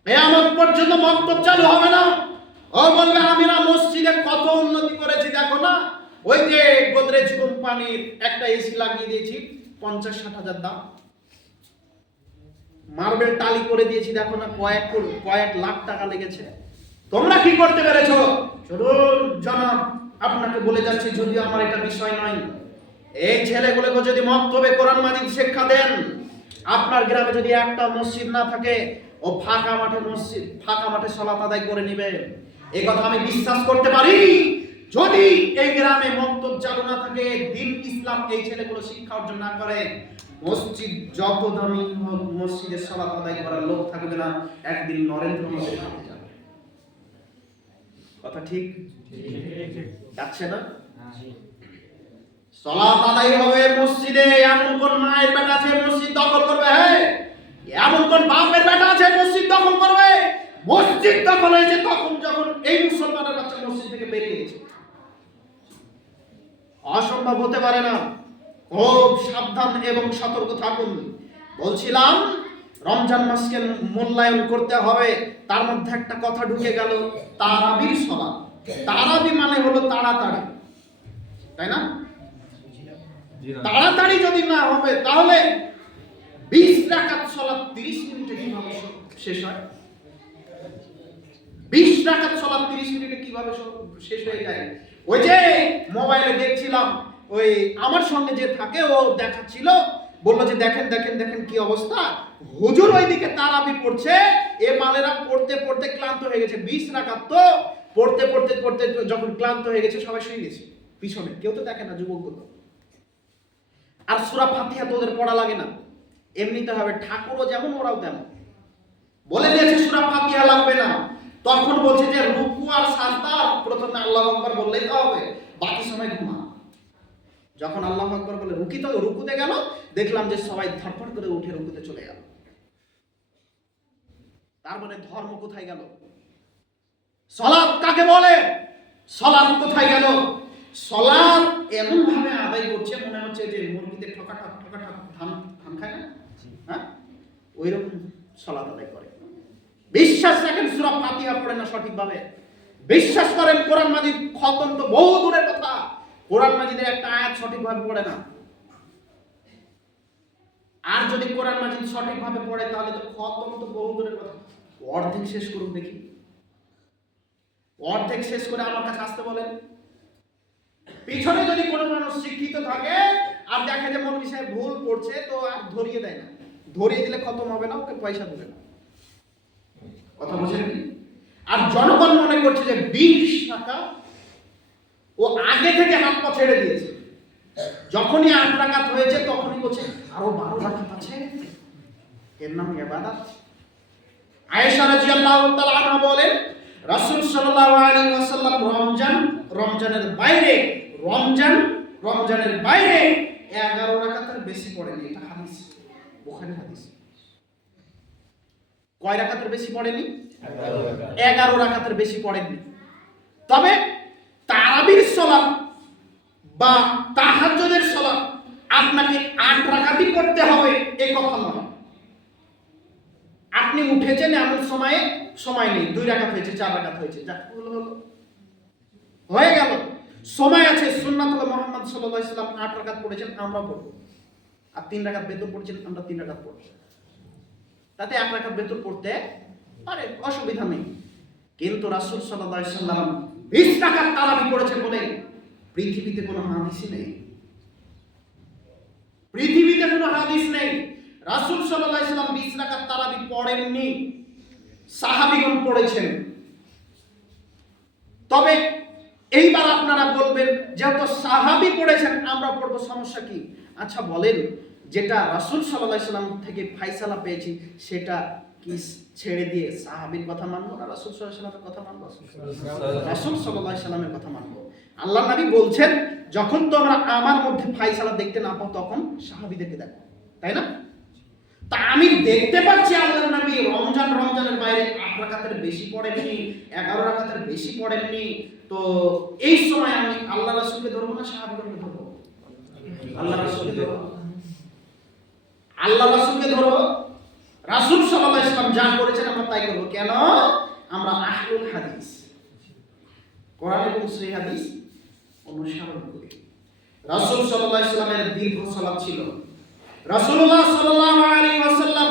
কিয়ামত পর্যন্ত মক্তব চালু হবে না। ও বলবে আমরা মসজিদে কত উন্নতি করেছি, দেখো না, ওই যে গোদরেজ কোম্পানির একটা এসি লাগিয়ে দিয়েছি, 50-60 হাজার দাম, মার্বেল টালি করে দিয়েছি, দেখো না কয়েক লাখ টাকা লেগেছে। তোমরা কি করতে পেরেছো? চলুন জনাব, আপনাকে বলে যাচ্ছি, যদিও আমার এটা বিষয় নয়, এই ছেলেগুলোকে যদি মক্তবে কোরআন মাজিদ শিক্ষা দেন, আপনার গ্রামে যদি একটা মসজিদ না থাকে, ও ফাঁকা মাঠে সালাত আদায় করে নেবে। এই কথা আমি বিশ্বাস করতে পারি। যদি এই গ্রামে মক্তব চালু না থাকে, দিন ইসলাম এই ছেলেগুলো শিক্ষা অর্জন না করে, মসজিদ যত দামি হোক, মসজিদের সালাত আদায় করার লোক থাকবে না, একদিন নরেন্দ্র মোদী হাতে যাবে। কথা ঠিক যাচ্ছে না? সালাত আদায় হবে মসজিদে। এমন কোন মায়ের বেটা আছে মসজিদ দখল করবে? হ্যাঁ, এমন কোন বাপের বেটা আছে মসজিদ দখল করবে? মসজিদ দখল হয়েছে তখন যখন এই মুসলমানের বাচ্চা মসজিদ থেকে বেরিয়ে গেছে। অসম্ভব হতে পারে না। খুব সাবধান এবং সতর্ক থাকুন। বলছিলাম রমজান মাসকে মূল্যায়ন করতে হবে। তার মধ্যে একটা কথা ঢুকে গেল, তারাবির সালাত। তারাবি মানে হলো তাড়াতাড়ি, তাই না? তাড়াতাড়ি যদি না হবে তাহলে 20 রাকাত সালাত 30 মিনিটে কিভাবে শেষ হয়? 20 রাকাত সালাত 30 মিনিটে কিভাবে শেষ হয়ে যায়? ওই যে মোবাইলে দেখছিলাম, ওই আমার সঙ্গে যে থাকে ও দেখাচ্ছিল, বললো যে দেখেন দেখেন দেখেন কি অবস্থা, হুজুর ওইদিকে তারাবি পড়ছে, এ মালেরা পড়তে পড়তে ক্লান্ত হয়ে গেছে। 20 রাকাত তো পড়তে পড়তে পড়তে যখন ক্লান্ত হয়ে গেছে সবাই শুয়ে গেছে পিছনে, কেউ তো দেখে না যুবকগুলো। আর সূরা ফাতিহা তো ওদের পড়া লাগে না, এমনিতে হবে। ঠাকুরও যেমন ওরাও তেমন। বলে দিয়েছে সূরা ফাতিহা লাগবে না, তখন বলছে যে রুকু আর সাজদা প্রথমে আল্লাহু আকবার বললেই তো হবে, বাকি সময় ঘুমা। যখন আল্লাহু আকবার বলে রুকুতে গেল, দেখলাম যে সবাই ধড়ফড় করে উঠে রুকুতে চলে গেল। তার মানে ধর্ম কোথায় গেল? সালাত কাকে বলে? সালাত কোথায় গেল? সালাত এমন ভাবে আদায় করছে মনে হচ্ছে যে মুরগিতে ঠকাঠক ঠকাঠক ধান খায় না, হ্যাঁ, ওইরকম সালাত আদায় করে। বিশ্বাস রাখেন সূরা ফাতিহা পড়ে না সঠিকভাবে। বিশ্বাস করেন কোরআন মাজিদ খতম তো বহু দূরের কথা, কোরআন মাজিদের একটা আয়াত সঠিকভাবে পড়ে না। আর যদি কোরআন মাজিদ সঠিকভাবে পড়ে তাহলে তো খতম তো বহু দূরের কথা। অর্ধেক শেষ করুন দেখি, অর্ধেক শেষ করে আমার কাছে আসতে বলেন। পিছনে যদি কোনো মানুষ শিক্ষিত থাকে আর দেখে যে মৌলভী সাহেব ভুল পড়ছে, তো আর ধরিয়ে দেয় না, ধরিয়ে দিলে খতম হবে না, ওকে পয়সা দেবে না। কথা বুঝেন? আর জনগণ মনে করছে যে 20 টাকা, ও আগে থেকে হাত পা ছেড়ে দিয়েছে। যখনই 8 রাকাত হয়েছে তখনই বলছে আরো 12 রাকাত আছে, এর নাম ইবাদত। আয়েশা রাদিয়াল্লাহু তাআলা আনহা বলেন, রাসূল সাল্লাল্লাহু আলাইহি ওয়াসাল্লাম রমজানের বাইরে 11 রাকাতের বেশি পড়েনি। এটা হাদিস, বুখারী হাদিস। কয় রাকাতের বেশি পড়েনি? 11 রাকাতের বেশি পড়েনি। তবে তারাবির সালাত বা তাহাজ্জুদের সালাত আপনাকে 8 রাকাতই পড়তে হবে এই কথা নয়। আপনি উঠেছেন এমন সময় নেই, 2 রাকাত হয়েছে, 4 রাকাত হয়েছে, যা হলো হয়ে গেল, সময় আছে। সুন্নাতুল মুহাম্মদ সাল্লাল্লাহু আলাইহি ওয়াসাল্লাম 8 রাকাত পড়েছেন, আমরা পড়ব। আর 3 রাকাত বেতর পড়ছেন, আমরা 3 রাকাত পড়ব। তাতে 1 রাকাত বেতর পড়তে পারে, অসুবিধা নেই। কিন্তু রাসূল সাল্লাল্লাহু আলাইহি ওয়াসাল্লাম 20 রাকাত তারাবি পড়েছেন বলে পৃথিবীতে কোনো হাদিস নেই। পৃথিবীতে কোনো হাদিস নেই রাসূল সাল্লাল্লাহু আলাইহি ওয়াসাল্লাম 20 রাকাত তারাবি পড়েননি, সাহাবীগণ পড়েছেন। তবে এইবার আপনারা বলবেন যেহেতু সাহাবী পড়েছেন আমরা পড়ব, সমস্যা কি? আচ্ছা বলেন, যেটা রাসূল সাল্লাল্লাহু আলাইহি ওয়াসাল্লাম থেকে ফায়সালা পেয়েছি সেটা কি ছেড়ে দিয়ে সাহাবীর কথা মানবো না রাসূল সাল্লাল্লাহু আলাইহি ওয়াসাল্লামের কথা মানবো? রাসূল সাল্লাল্লাহু আলাইহি ওয়াসাল্লামের কথা মানবো। আল্লাহর নবী বলছেন, যখন তোমরা আমার মধ্যে ফায়সালা দেখতে না পাও তখন সাহাবীদেরকে দেখো, তাই না? তা আমি দেখতে পাচ্ছি আল্লাহর নবী রমজানের বাইরে 8 রাকাতের বেশি পড়েননি, 11 রাকাতের বেশি পড়েননি। তো এই সময় আমি আল্লাহ রাসূলকে ধরবো না সাহাবীদেরকে ধরবো? আল্লাহ রাসূলকে ধরবো। আল্লাহ রাসূলকে ধরবো। রাসূল সাল্লাল্লাহু আলাইহি ওয়াসাল্লাম যা করেছেন আমরা তাই করব। কেন? আমরা আহলুল হাদিস, কোরআন এবং সহিহ হাদিস অনুসরণ করি। রাসূল সাল্লাল্লাহু আলাইহি ওয়াসাল্লামের দীর্ঘ সালাত ছিল। রাসূলুল্লাহ সাল্লাল্লাহু আলাইহি ওয়াসাল্লাম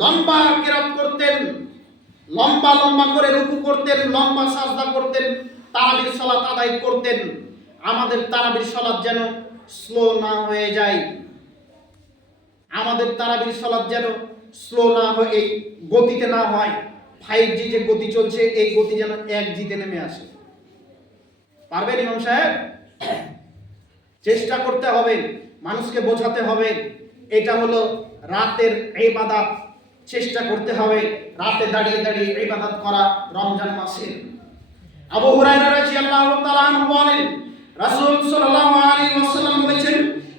লম্বা কিরাত করতেন, লম্বা করে রুকু করতেন, লম্বা সাজদা করতেন, তারাবির সালাত আদায় করতেন। আমাদের তারাবির সালাত যেন স্লো না হয়ে যায়, আমাদের তারাবির সালাত যেন স্লো না হয়, এই গতিতে না হয়। 5G যে গতি চলছে এই গতি যেন 1G তে নেমে আসে। পারবেন ইমাম সাহেব? চেষ্টা করতে হবে, মানুষকে বোঝাতে হবে এটা হলো রাতের ইবাদত। চেষ্টা করতে হবে রাতে দাঁড়িয়ে দাঁড়িয়ে ইবাদত করা রমজান মাসে। আবু হুরায়রা রাদিয়াল্লাহু তাআলা আনহু বলেন, রাসূল সাল্লাল্লাহু আলাইহি ওয়াসাল্লাম বলেছেন,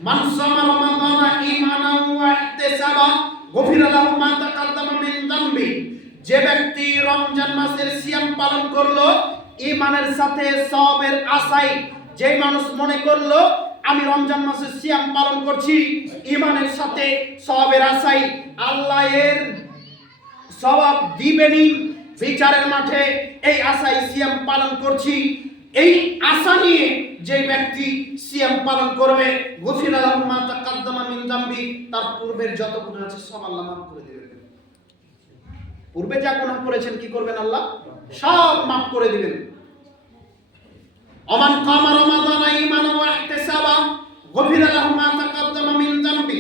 মান সামা রমাদানা ঈমানান ওয়া ইহতিসাবা গফিরা লাহু মা তাকাদ্দামা মিন যামবি। যে ব্যক্তি রমজান মাসের সিয়াম পালন করলো ঈমানের সাথে সওয়াবের আশায়, যে মানুষ মনে করলো আমি রমজান মাসের সিয়াম পালন করছি ঈমানের সাথে সওয়াবের আশায়, আল্লাহ এর সওয়াব দিবেনই বিচারের মাঠে, এই আশায় সিয়াম পালন করছি, এই আশা নিয়ে যে ব্যক্তি সিয়াম পালন করবে গফিরা লাহু মা তাকাদ্দামা মিন যামবি, তার পূর্বের যত গুনাহ আছে সব আল্লাহ মাফ করে দিবেন। পূর্বে যা গুনাহ করেছেন কি করবেন? আল্লাহ সব মাফ করে দিবেন। ওমান কামা রমাদানা ঈমানান ওয়া ইহতিসাবা গফিরা লাহু মা তাকাদ্দামা মিন যামবি।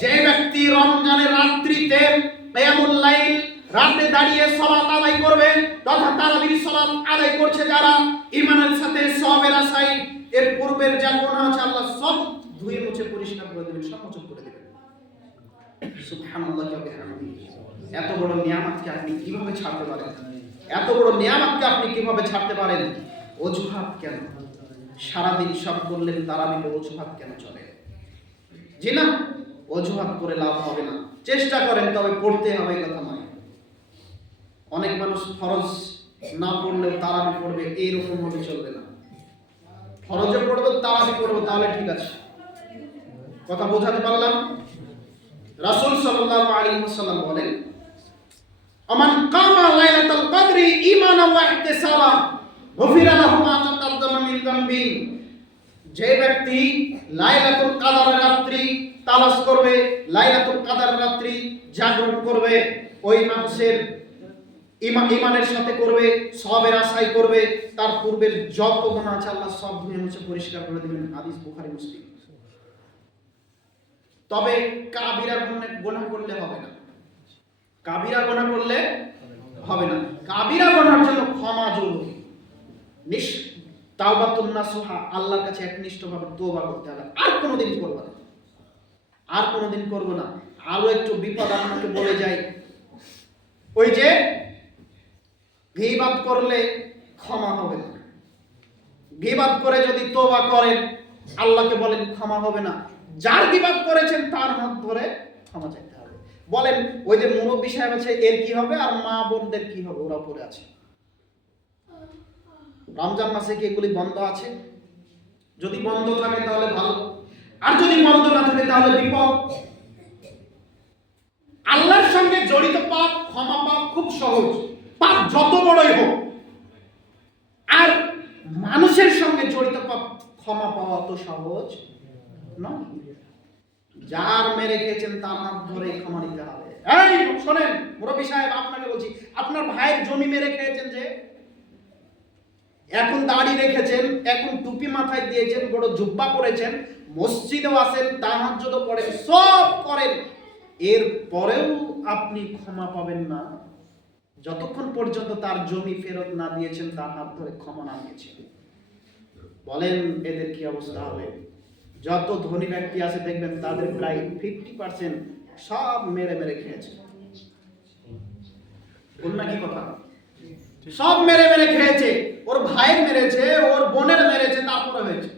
যে ব্যক্তি রমজানের রাত্রিতে কিয়ামুল লাইল, রাতে দাঁড়িয়ে সালাত আদায় করবে তথা তারাবির সালাত আদায় করছে যারা ঈমানের সাথে সওয়াবের আশায়, এর পূর্বের যা গুনাহ আছে আল্লাহ সব ধুয়ে মুছে পরিষ্কার করে দেবেন, সব মোচন করে দেবেন। সুবহানাল্লাহি ওয়া বিহামদিহি। এত বড় নিয়ামতকে আপনি কিভাবে ছাড়তে পারেন? এত বড় নিয়ামতকে আপনি কিভাবে ছাড়তে পারেন? অজুহাত কেন? সারাদিন সব করলেন, তারাবিতে অজুহাত কেন চলে? জি না, অজুহাত করে লাভ হবে না। চেষ্টা করেন, তবে পড়তে হবে, কথা নয়। অনেক মানুষ ফরজ না পড়লেও তারাবি পড়বে, এইরকম ভাবে চলবে না। ফরজে পড়বে, তারাবি পড়বে, তাহলে ঠিক আছে। কথা বোঝাতে পারলাম? রাসূল সাল্লাল্লাহু আলাইহি ওয়াসাল্লাম বলেন, আমান কামা লাইলাতুল কদরি ঈমানান ওয়া ইহতিসাবা গফিরা লাহু মা তাকাদ্দামা মিন যামবি। যে ব্যক্তি লাইলাতুল কদরের রাত্রি তালাশ করবে, লাইলাতুল কদরের রাত্রি জাগরণ করবে, ওই মানুষের ঈমানের সাথে করবে, সওয়াবের আশায় করবে, তার পূর্বের যত গুনাহ আছে আল্লাহ সব ধুয়ে মুছে পরিষ্কার করে দিবেন। হাদিস বুখারী মুসলিম। তবে কাবিরা গুনাহ করলে হবে না। কাবিরা গুনাহ করলে হবে না। কাবিরা গুনাহর জন্য ক্ষমা জরুরি। তাওবাতুন নাসুহা, আল্লাহর কাছে একনিষ্ঠভাবে তওবা করতে হবে। আর কোনোদিন করব না, আর কোনোদিন করব না। আরো একটু বিপদ আপনাকে বলে যাই, ওই যে গীবাত করলে ক্ষমা হবে না। গীবাত করে যদি তওবা করেন আল্লাহকে বলেন ক্ষমা হবে না। যার গীবাত করেছেন তার হাত ধরে ক্ষমা চাইতে হবে। বলেন ওই যে মুরব্বী সাহেব আছে, এর কি হবে? আর মা বোনদের কি হবে? ওরা পড়ে আছে। রমজান মাসে কি এগুলি বন্ধ আছে? যদি বন্ধ থাকে তাহলে ভালো, আর যদি বন্ধ না থাকে তাহলে বিপদ। আল্লাহর সঙ্গে জড়িত পাপ ক্ষমা পাওয়া খুব সহজ, পাপ যত বড়ই হোক। আর মানুষের সঙ্গে জড়িত পাপ ক্ষমা পাওয়া অত সহজ নয়। যার মেরে খেয়েছেন তার হাত ধরে ক্ষমা নিতে হবে। এই শোনেন মুরব্বী সাহেব, আপনাকে বলছি, আপনার ভাইয়ের জমি মেরে খেয়েছেন, যে এখন দাড়ি রেখেছেন, এখন টুপি মাথায় দিয়েছেন, বড় জুব্বা পরেছেন, মসজিদেও আসেন, তাহাজ্জুদও পড়েন, সব করেন, এর পরেও আপনি ক্ষমা পাবেন না যতক্ষণ পর্যন্ত তার জমি ফেরত না দিয়েছেন, তার হাত ধরে ক্ষমা না দিয়েছেন। বলেন এদের কি অবস্থা হবে? যত ধনী ব্যক্তি আছে দেখবেন তাদের প্রায় 50% সব মেরে মেরে খেয়েছে। বল না কি কথা? সব মেরে মেরে খেয়েছে। ওর ভাইয়ের মেরেছে, ওর বোনের মেরেছে, তারপরে হয়েছে।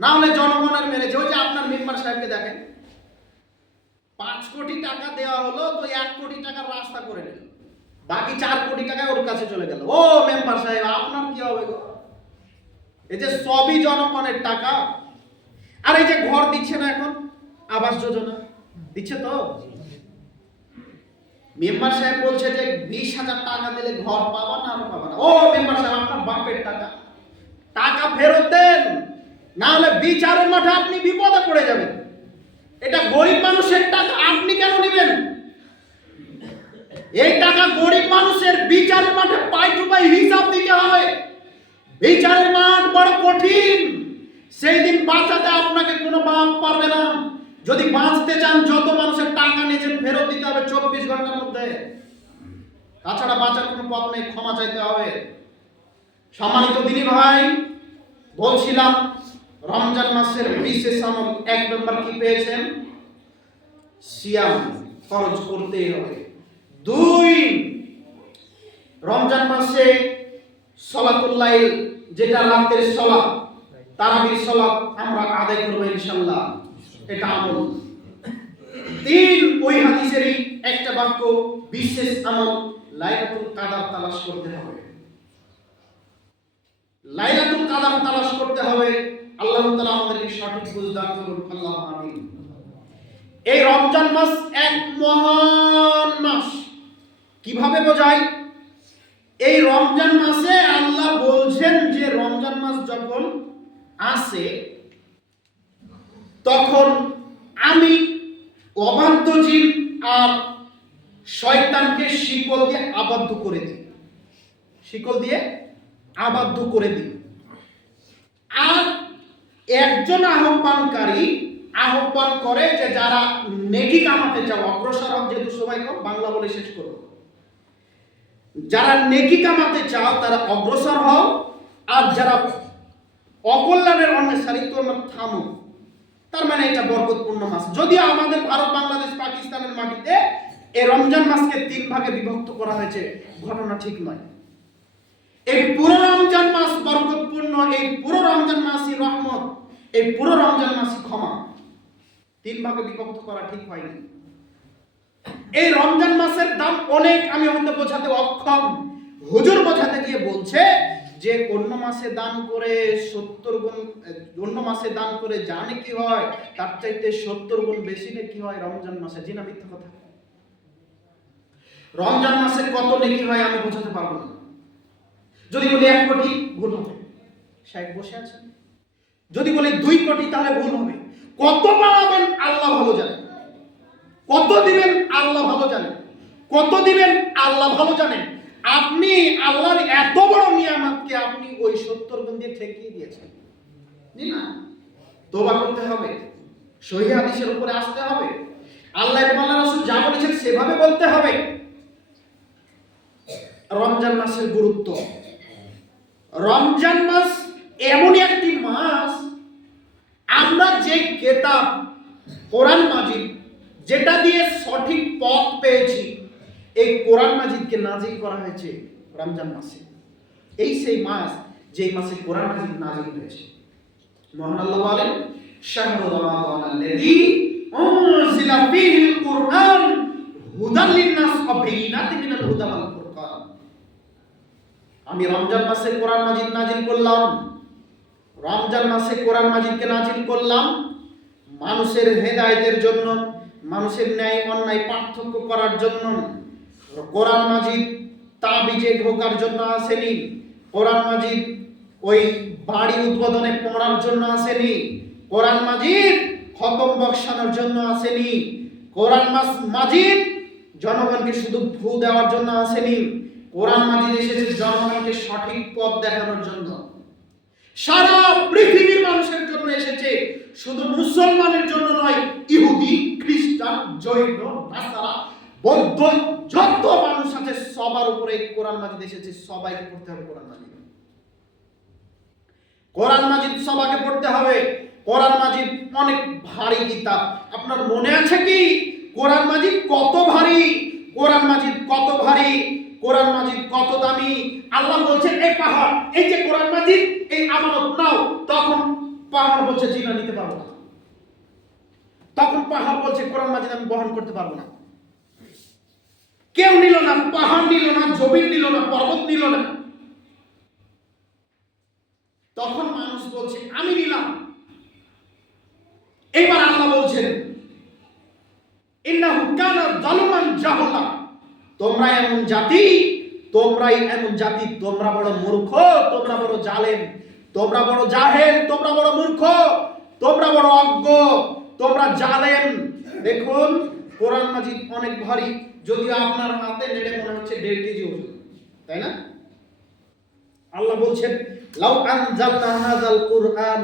না হলে জনগণের মেরেছে। ওই যে আপনার মেম্বার সাহেবকে দেখেন, 5 কোটি টাকা দেওয়া হলো তো 1 কোটি টাকার রাস্তা করে দিল, বাকি 4 কোটি টাকা ওর কাছে চলে গেল। ও মেম্বার সাহেব, আপনার কি হবে গো? এই যে সবই জনগণের টাকা। আর এই যে ঘর দিচ্ছে না এখন, আবাস যোজনা দিচ্ছে তো, মেম্বার সাহেব বলছে যে 20,000 টাকা দিলে ঘর পাবা না, আর পাবা না। ও মেম্বার সাহেব, আপনার বাপের টাকা, টাকা ফেরত দেন, না হলে বিচারের মাঠে আপনি বিপদে পড়ে যাবেন। এটা গরিব মানুষের টাকা, আপনি কেন নেবেন? এই টাকা গরিব মানুষের, বিচারের মাঠে পাই টু পাই হিসাব দিতে হবে। বিচারের মাঠ বড় কঠিন, সেই দিন বাঁচাতে আপনাকে কোনো বাপ পারবে না। যদি বাঁচতে চান, যত মানুষের টাকা নিয়েছেন ফেরত দিতে হবে 24 ঘন্টার মধ্যে, তাছাড়া বাঁচার কোনো পথ নেই, ক্ষমা চাইতে হবে। সম্মানিত দিনী ভাই, বলছিলাম রমজান মাসের বিশেষ আমল 1 নম্বর কি পেয়েছেন? সিয়াম ফরজ করতেই হবে। 2, রমজান মাসে সালাতুল লাইল, যেটা রাতের সালাত, তারাবির সালাত আমরা আদায় করব ইনশাআল্লাহ, এটা আমল। 3, ওই হাদিসেরই একটা বাক্য, বিশেষ আমল লাইলাতুল কাদর তালাশ করতে হবে। লাইলাতুল কাদর তালাশ করতে হবে। আল্লাহ তাআলা আমাদেরকে সঠিক বুঝ দান করুন, আল্লাহুম্মা আমিন। এই রমজান মাস এক মহান মাস। কিভাবে বোঝাই? এই রমজান মাসে আল্লাহ বলছেন যে রমজান মাস যখন আসে তখন আমি অবাধ্য জিন আর শয়তানকে শিকল দিয়ে আবদ্ধ করে দিই, শিকল দিয়ে আবদ্ধ করে দিই। আর একজন আহ্বানকারী আহ্বান করে যে যারা নেকি কামাতে চাও, অগ্রসর হও, যেহেতু সময় কম বাংলা বলে শেষ করব, যারা নেকি কামাতে চাও তারা অগ্রসর হও, আর যারা অকল্যাণের অন্বেষারী তোমরা থামো। তার মানে এটা বরকতপূর্ণ মাস। যদিও আমাদের ভারত, বাংলাদেশ, পাকিস্তানের মাটিতে এই রমজান মাসকে 3 ভাগে বিভক্ত করা হয়েছে, ঘটনা ঠিক নয়। এই পুরো রমজান মাস বরকতপূর্ণ, এই পুরো রমজান মাসই রহমত, এই পুরো রমজান মাসই ক্ষমা। 3 ভাগে বিভক্ত করা ঠিক হয়নি। এই রমজান মাসের দাম অনেক, আমি হয়তো বোঝাতে অক্ষম। হুজুর বোঝাতে গিয়ে বলছে যে অন্য মাসে দান করে 70 গুণ, অন্য মাসে দান করে জানে কি হয়, তার চাইতে 70 গুণ বেশি নেকি হয় রমজান মাসে। জি না মিথ্যা কথা? রমজান মাসে কত নেকি হয় আমি বোঝাতে পারবো না। যদি বলি 1 কোটি, ভুল হবে, শায়েখ বসে আছেন। যদি বলি 2 কোটি, তাহলে ভুল হবে। কত বাড়াবেন আল্লাহ ভালো জানেন, কত দিবেন আল্লাহ ভালো জানেন, কত দিবেন আল্লাহ ভালো জানেন। আপনি আল্লাহর এত বড় নিয়ামতকে আপনি ওই 70 গুণ দিয়ে ঠেকিয়ে দিয়েছেন। না, তওবা করতে হবে, সহিহ হাদিসের উপরে আসতে হবে, আল্লাহ এবং আল্লাহর রাসূল যা বলেছেন সেভাবে বলতে হবে। রমজান মাসের গুরুত্ব, রমজান মাস এমন একটি মাস, আমরা যে কিতাব কোরআন মাজিদ, যেটা দিয়ে সঠিক পথ পেয়েছি, এই কোরআন মাজিদকে নাজিল করা হয়েছে রমজান মাসে। এই সেই মাস যেই মাসে কোরআন মাজিদ নাজিল হয়েছে। মহান আল্লাহ বলেন, শাহরু রমাদানাল্লাযী উনজিলা ফীহিল কুরআন হুদাল লিন-নাস ওয়া বাইয়িনাতিন মিনাল হুদা ওয়াল ফুরকান। আমি রমজান মাসে কোরআন মাজিদ নাজিল করলাম, রমজান মাসে কোরআন মাজিদকে নাজিল করলাম মানুষের হেদায়েতের জন্য, মানুষের ন্যায় অন্যায় পার্থক্য করার জন্য। কোরআন মাজিদ তাবিজে ঢোকার জন্য আসেনি, কোরআন মাজিদ ওই বাড়ি উদ্বোধনে পড়ার জন্য আসেনি, কোরআন মাজিদ খতম বক্সানোর জন্য আসেনি, কোরআন মাজিদ জনগণকে শুধু ফু দেওয়ার জন্য আসেনি। কোরআন মাজিদ এসেছে জনগণকে সঠিক পথ দেখানোর জন্য। সারা পৃথিবীর মানুষের জন্য এসেছে, শুধু মুসলমানের জন্য নয়। ইহুদি, খ্রিস্টান, জৈন, নাসারা, বৌদ্ধ, যত মানুষ আছে সবার উপরে কোরআন মাজিদ এসেছে। সবাইকে পড়তে হবে কোরআন মাজিদ। কোরআন মাজিদ সবাইকে পড়তে হবে। কোরআন মাজিদ অনেক ভারী কিতাব। আপনার মনে আছে কি কোরআন মাজিদ কত ভারী? কোরআন মাজিদ কত ভারী, কোরআন মাজিদ কত দামি। আল্লাহ বলছেন এই পাহাড়, এই যে কোরআন মাজিদ, এই আমানত নাও। তখন পাহাড় বলছে জিনা নিতে পারবো না। তখন পাহাড় বলছে কোরআন মাজিদ আমি বহন করতে পারবো না। কেউ নিল না, পাহাড় নিল না, জমিন নিল না, পর্বত নিল না। তখন মানুষ বলছে আমি নিলাম। এবার আল্লাহ বলছেন ইন্নাহু কানা যালুমান জাহুলা, তোমরা এমন জাতি, তোমরাই এমন জাতি, তোমরা বড় মূর্খ, তোমরা বড় জালেম, তোমরা বড় জাহেল, তোমরা বড় মূর্খ, তোমরা বড় অজ্ঞ, তোমরা জালেম। দেখুন কোরআন মাজিদ অনেক ভারী, যদিও আপনার হাতে নেড়ে মনে হচ্ছে 1.5 কেজি ওজন, তাই না? আল্লাহ বলছেন লাউ আনজালনা হাযাল কুরআন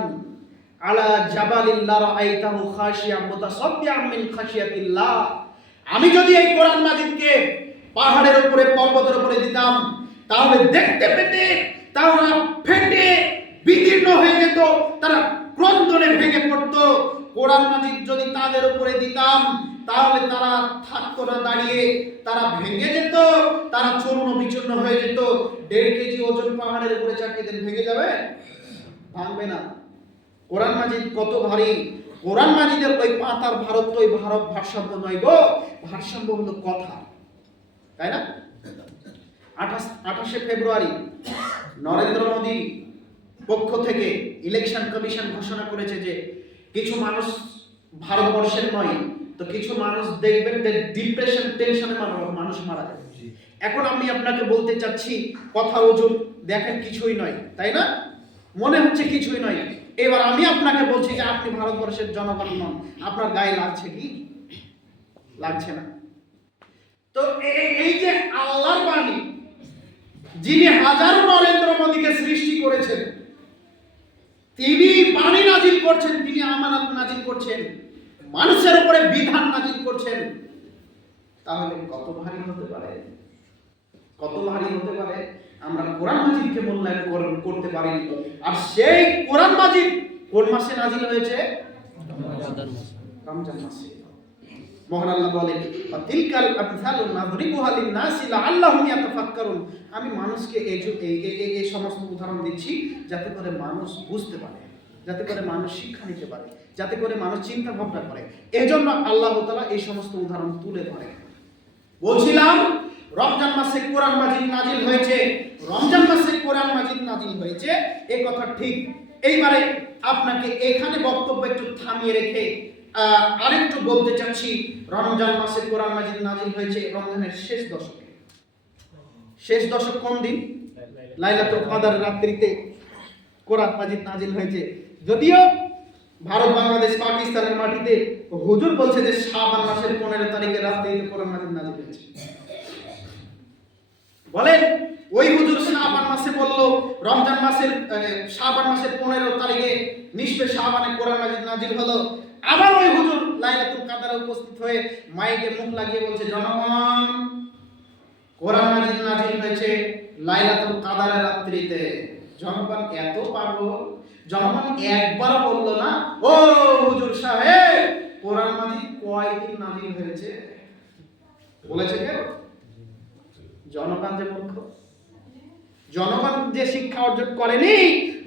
আলা জাবালিন লারাআইতাহু খাশিয়াম মুতাসাদ্দিআম মিন খাশিয়াতিল্লাহ। আমি যদি এই কোরআন মাজিদকে পাহাড়ের উপরে, পর্বতের উপরে দিতাম, তাহলে দেখতে পেতে তারা ফেটে বিদীর্ণ হয়ে যেত, তারা ক্রন্দনে ভেঙে পড়তো। কোরআন মাজিদ যদি তাদের উপরে দিতাম তাহলে তারা থাকতো না দাঁড়িয়ে, তারা ভেঙে যেত, তারা চূর্ণ বিচূর্ণ হয়ে যেত। 1.5 কেজি ওজন পাহাড়ের উপরে চাপিয়ে দেন, ভেঙে যাবে? ভাঙবে না। কোরআন মাজিদ কত ভারী! কোরআন মাজিদের ওই পাতার ভারত তো ওই ভারসাম্য নয় গো, ভারসাম্য হলো কথা, তাই না? 28শে ফেব্রুয়ারি নরেন্দ্র মোদী পক্ষ থেকে ইলেকশন কমিশন ঘোষণা করেছে যে কিছু মানুষ ভারতবর্ষের নয় তো কিছু মানুষ দেখবেন যে ডিপ্রেশন টেনশনে মানুষ মারা যাবে। এখন আমি আপনাকে বলতে চাচ্ছি কথা ওজন দেখেন কিছুই নয়, তাই না? মনে হচ্ছে কিছুই নয়। এবার আমি আপনাকে বলছি যে আপনি ভারতবর্ষের জনগণ নন, আপনার গায়ে লাগছে কি? লাগছে না। তো এই যে আল্লাহর বাণী, যিনি হাজারো নরেন্দ্র মোদীকে সৃষ্টি করেছেন, তিনি বাণী নাজিল করছেন, তিনি আমানত নাজিল করছেন, মানুষের উপরে বিধান নাজিল করছেন, তাহলে কত ভারী হতে পারে, কত ভারী হতে পারে। আমরা কোরআন মাজিদকে মূল্যায়ন করতে পারিনি। আর সেই কোরআন মাজিদ কোন মাসে নাজিল হয়েছে? রমজান মাসে। মহান আল্লাহ বলেন, তিলকাল আমসালু নাদরিবুহা লিন-নাসি লাআল্লাহুম ইয়াতাফাক্কারুন। আমি মানুষকে এই সমস্ত উদাহরণ দিচ্ছি যাতে করে মানুষ বুঝতে পারে, যাতে করে মানুষ শিক্ষা নিতে পারে, যাতে করে মানুষ চিন্তা ভাবনা করে। এজন্য আল্লাহ তাআলা এই সমস্ত উদাহরণ তুলে ধরে। বলছিলাম রমজান মাসে কোরআন মাজিদ নাজিল হয়েছে, রমজান মাসে কোরআন মাজিদ নাজিল হয়েছে, এই কথা ঠিক। এইবারে আপনাকে এখানে বক্তব্য একটু থামিয়ে রেখে আরেকটু বলতে চাচ্ছি। রমজান মাসে কোরআন মাজিদ নাজিল হয়েছে রমজানের শেষ দশকে। শেষ দশক কোন দিন? লাইলাতুল কদর রাত্রিতে কোরআন মাজিদ নাজিল হয়েছে। যদিও ভারত, বাংলাদেশ, পাকিস্তানের মাটিতে হুজুর বলছে যে শাবান মাসের 15 তারিখে রাত্রিতে কোরআন মাজিদ নাজিল হয়েছে। বলেন ওই হুজুর শাবান মাসে বলল রমজান মাসের শাবান মাসের 15 তারিখে নিসফে শাবানে কোরআন মাজিদ নাজিল হলো। আবার ওই হুজুর লাইলাতুল কদরে উপস্থিত হয়ে মাইকে মুখ লাগিয়ে বলছে, জনগণ কোরআন মাজিদ নাজিল হয়েছে লাইলাতুল কদরের রাত্রিতে। জনগণ এত পাগল, জনগণ একবার বলল না, ও হুজুর সাহেব কোরআন মাজিদ কয়দিন নাজিল হয়েছে? বলেছে কেউ? জনগণ যে মূর্খ, জনগণ যে শিক্ষা অর্জন করেনি,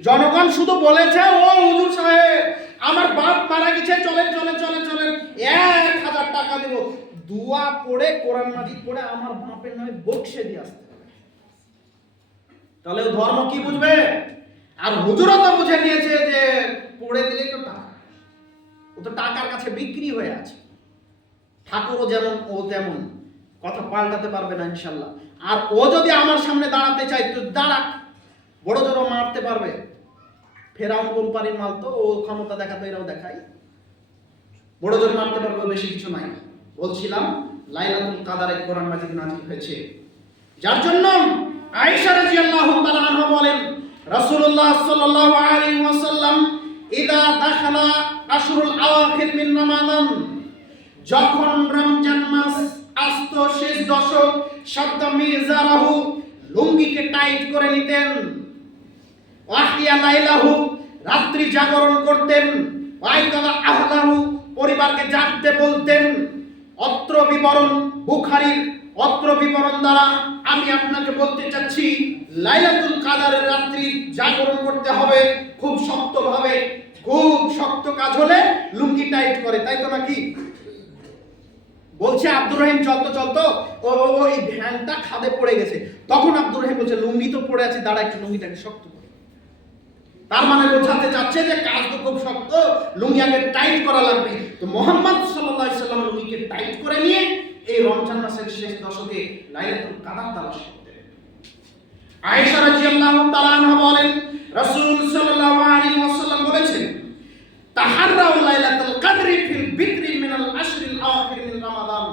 জনগণ শুধু বলেছে, ও হুজুর সাহেব আমার বাপ মারা গেছে, চলেন চলেন চলেন চলেন 1000 টাকা দেব, দোয়া পড়ে কোরআন মাজিদ পড়ে আমার বাপের নামে বকশে দিয়ে আসতে হবে। তাহলে ও ধর্ম কি বুঝবে? আর হুজুরও তো বুঝে নিয়েছে যে পড়ে দিলে তো টাকা, ও তো টাকার কাছে বিক্রি হয়ে আছে। ঠাকুরও যেমন ও তেমন, কথা পাল্টাতে পারবে না ইনশাল্লাহ। আর ও যদি আমার সামনে দাঁড়াতে চাই তো দাঁড়াক, বড় জোর মারতে পারবে। ফেরাউন কোম্পানির মাল তো, ও ক্ষমতা দেখাতো, এরাও দেখায়, বড় জোর মারতে পারবে, বেশি কিছু নাই। বলছিলাম লাইলাতুল কদরে কোরআন মাজিদ নাজিল হয়েছে, যার জন্য আয়েশা রাদিয়াল্লাহু তাআলা আনহা বলেন, রাসূলুল্লাহ সাল্লাল্লাহু আলাইহি ওয়াসাল্লাম ইদা দাখালা আশরুল আওয়াখির মিন রমাদান, যখন রমজান মাস আসতো শেষ দশক, শব্দ মিজারাহু লুঙ্গিকে টাইট করে নিতেন, ওয়াহিয়া লাইলাহু রাত্রি জাগরণ করতেন, ওয়াইকালা আহলাহু পরিবারকে জাগতে বলতেন। অত্র বিবরণ বুখারীর অত্র বিবরণ দ্বারা আমি আপনাকে বলতে চাচ্ছি লাইলাতুল কদরের রাত্রি জাগরণ করতে হবে খুব শক্তভাবে। খুব শক্ত কাজ হলে লুঙ্গি টাইট করে, তাই তো নাকি? বলছে আব্দুর রহিম চলতো চলতো ওই ভ্যানটা খাদে পড়ে গেছে, তখন আব্দুর রহিম বলছে লুঙ্গি তো পড়ে আছে, দাঁড়া একটু লুঙ্গিটাকে শক্ত করে। তার মানে বোঝাতে চাচ্ছে যে কাজ তো খুব শক্ত, লুঙ্গি আগে টাইট করা লাগবে। তো মুহাম্মদ সাল্লাল্লাহু আলাইহি সাল্লাম লুঙ্গিকে টাইট করে নিয়ে এই রমজান মাসের শেষ দশকে লাইলাতুল কদর তালাশ করতেন। আয়েশা রাদিয়াল্লাহু তাআলা আনহা বলেন, রাসূল সাল্লাল্লাহু আলাইহি ওয়াসাল্লাম বলেছেন, তাহাররাউ লাইলাতুল কদরি ফিল বিকরি মিনাল আশরিল আওয়াখির মিন রমাদান।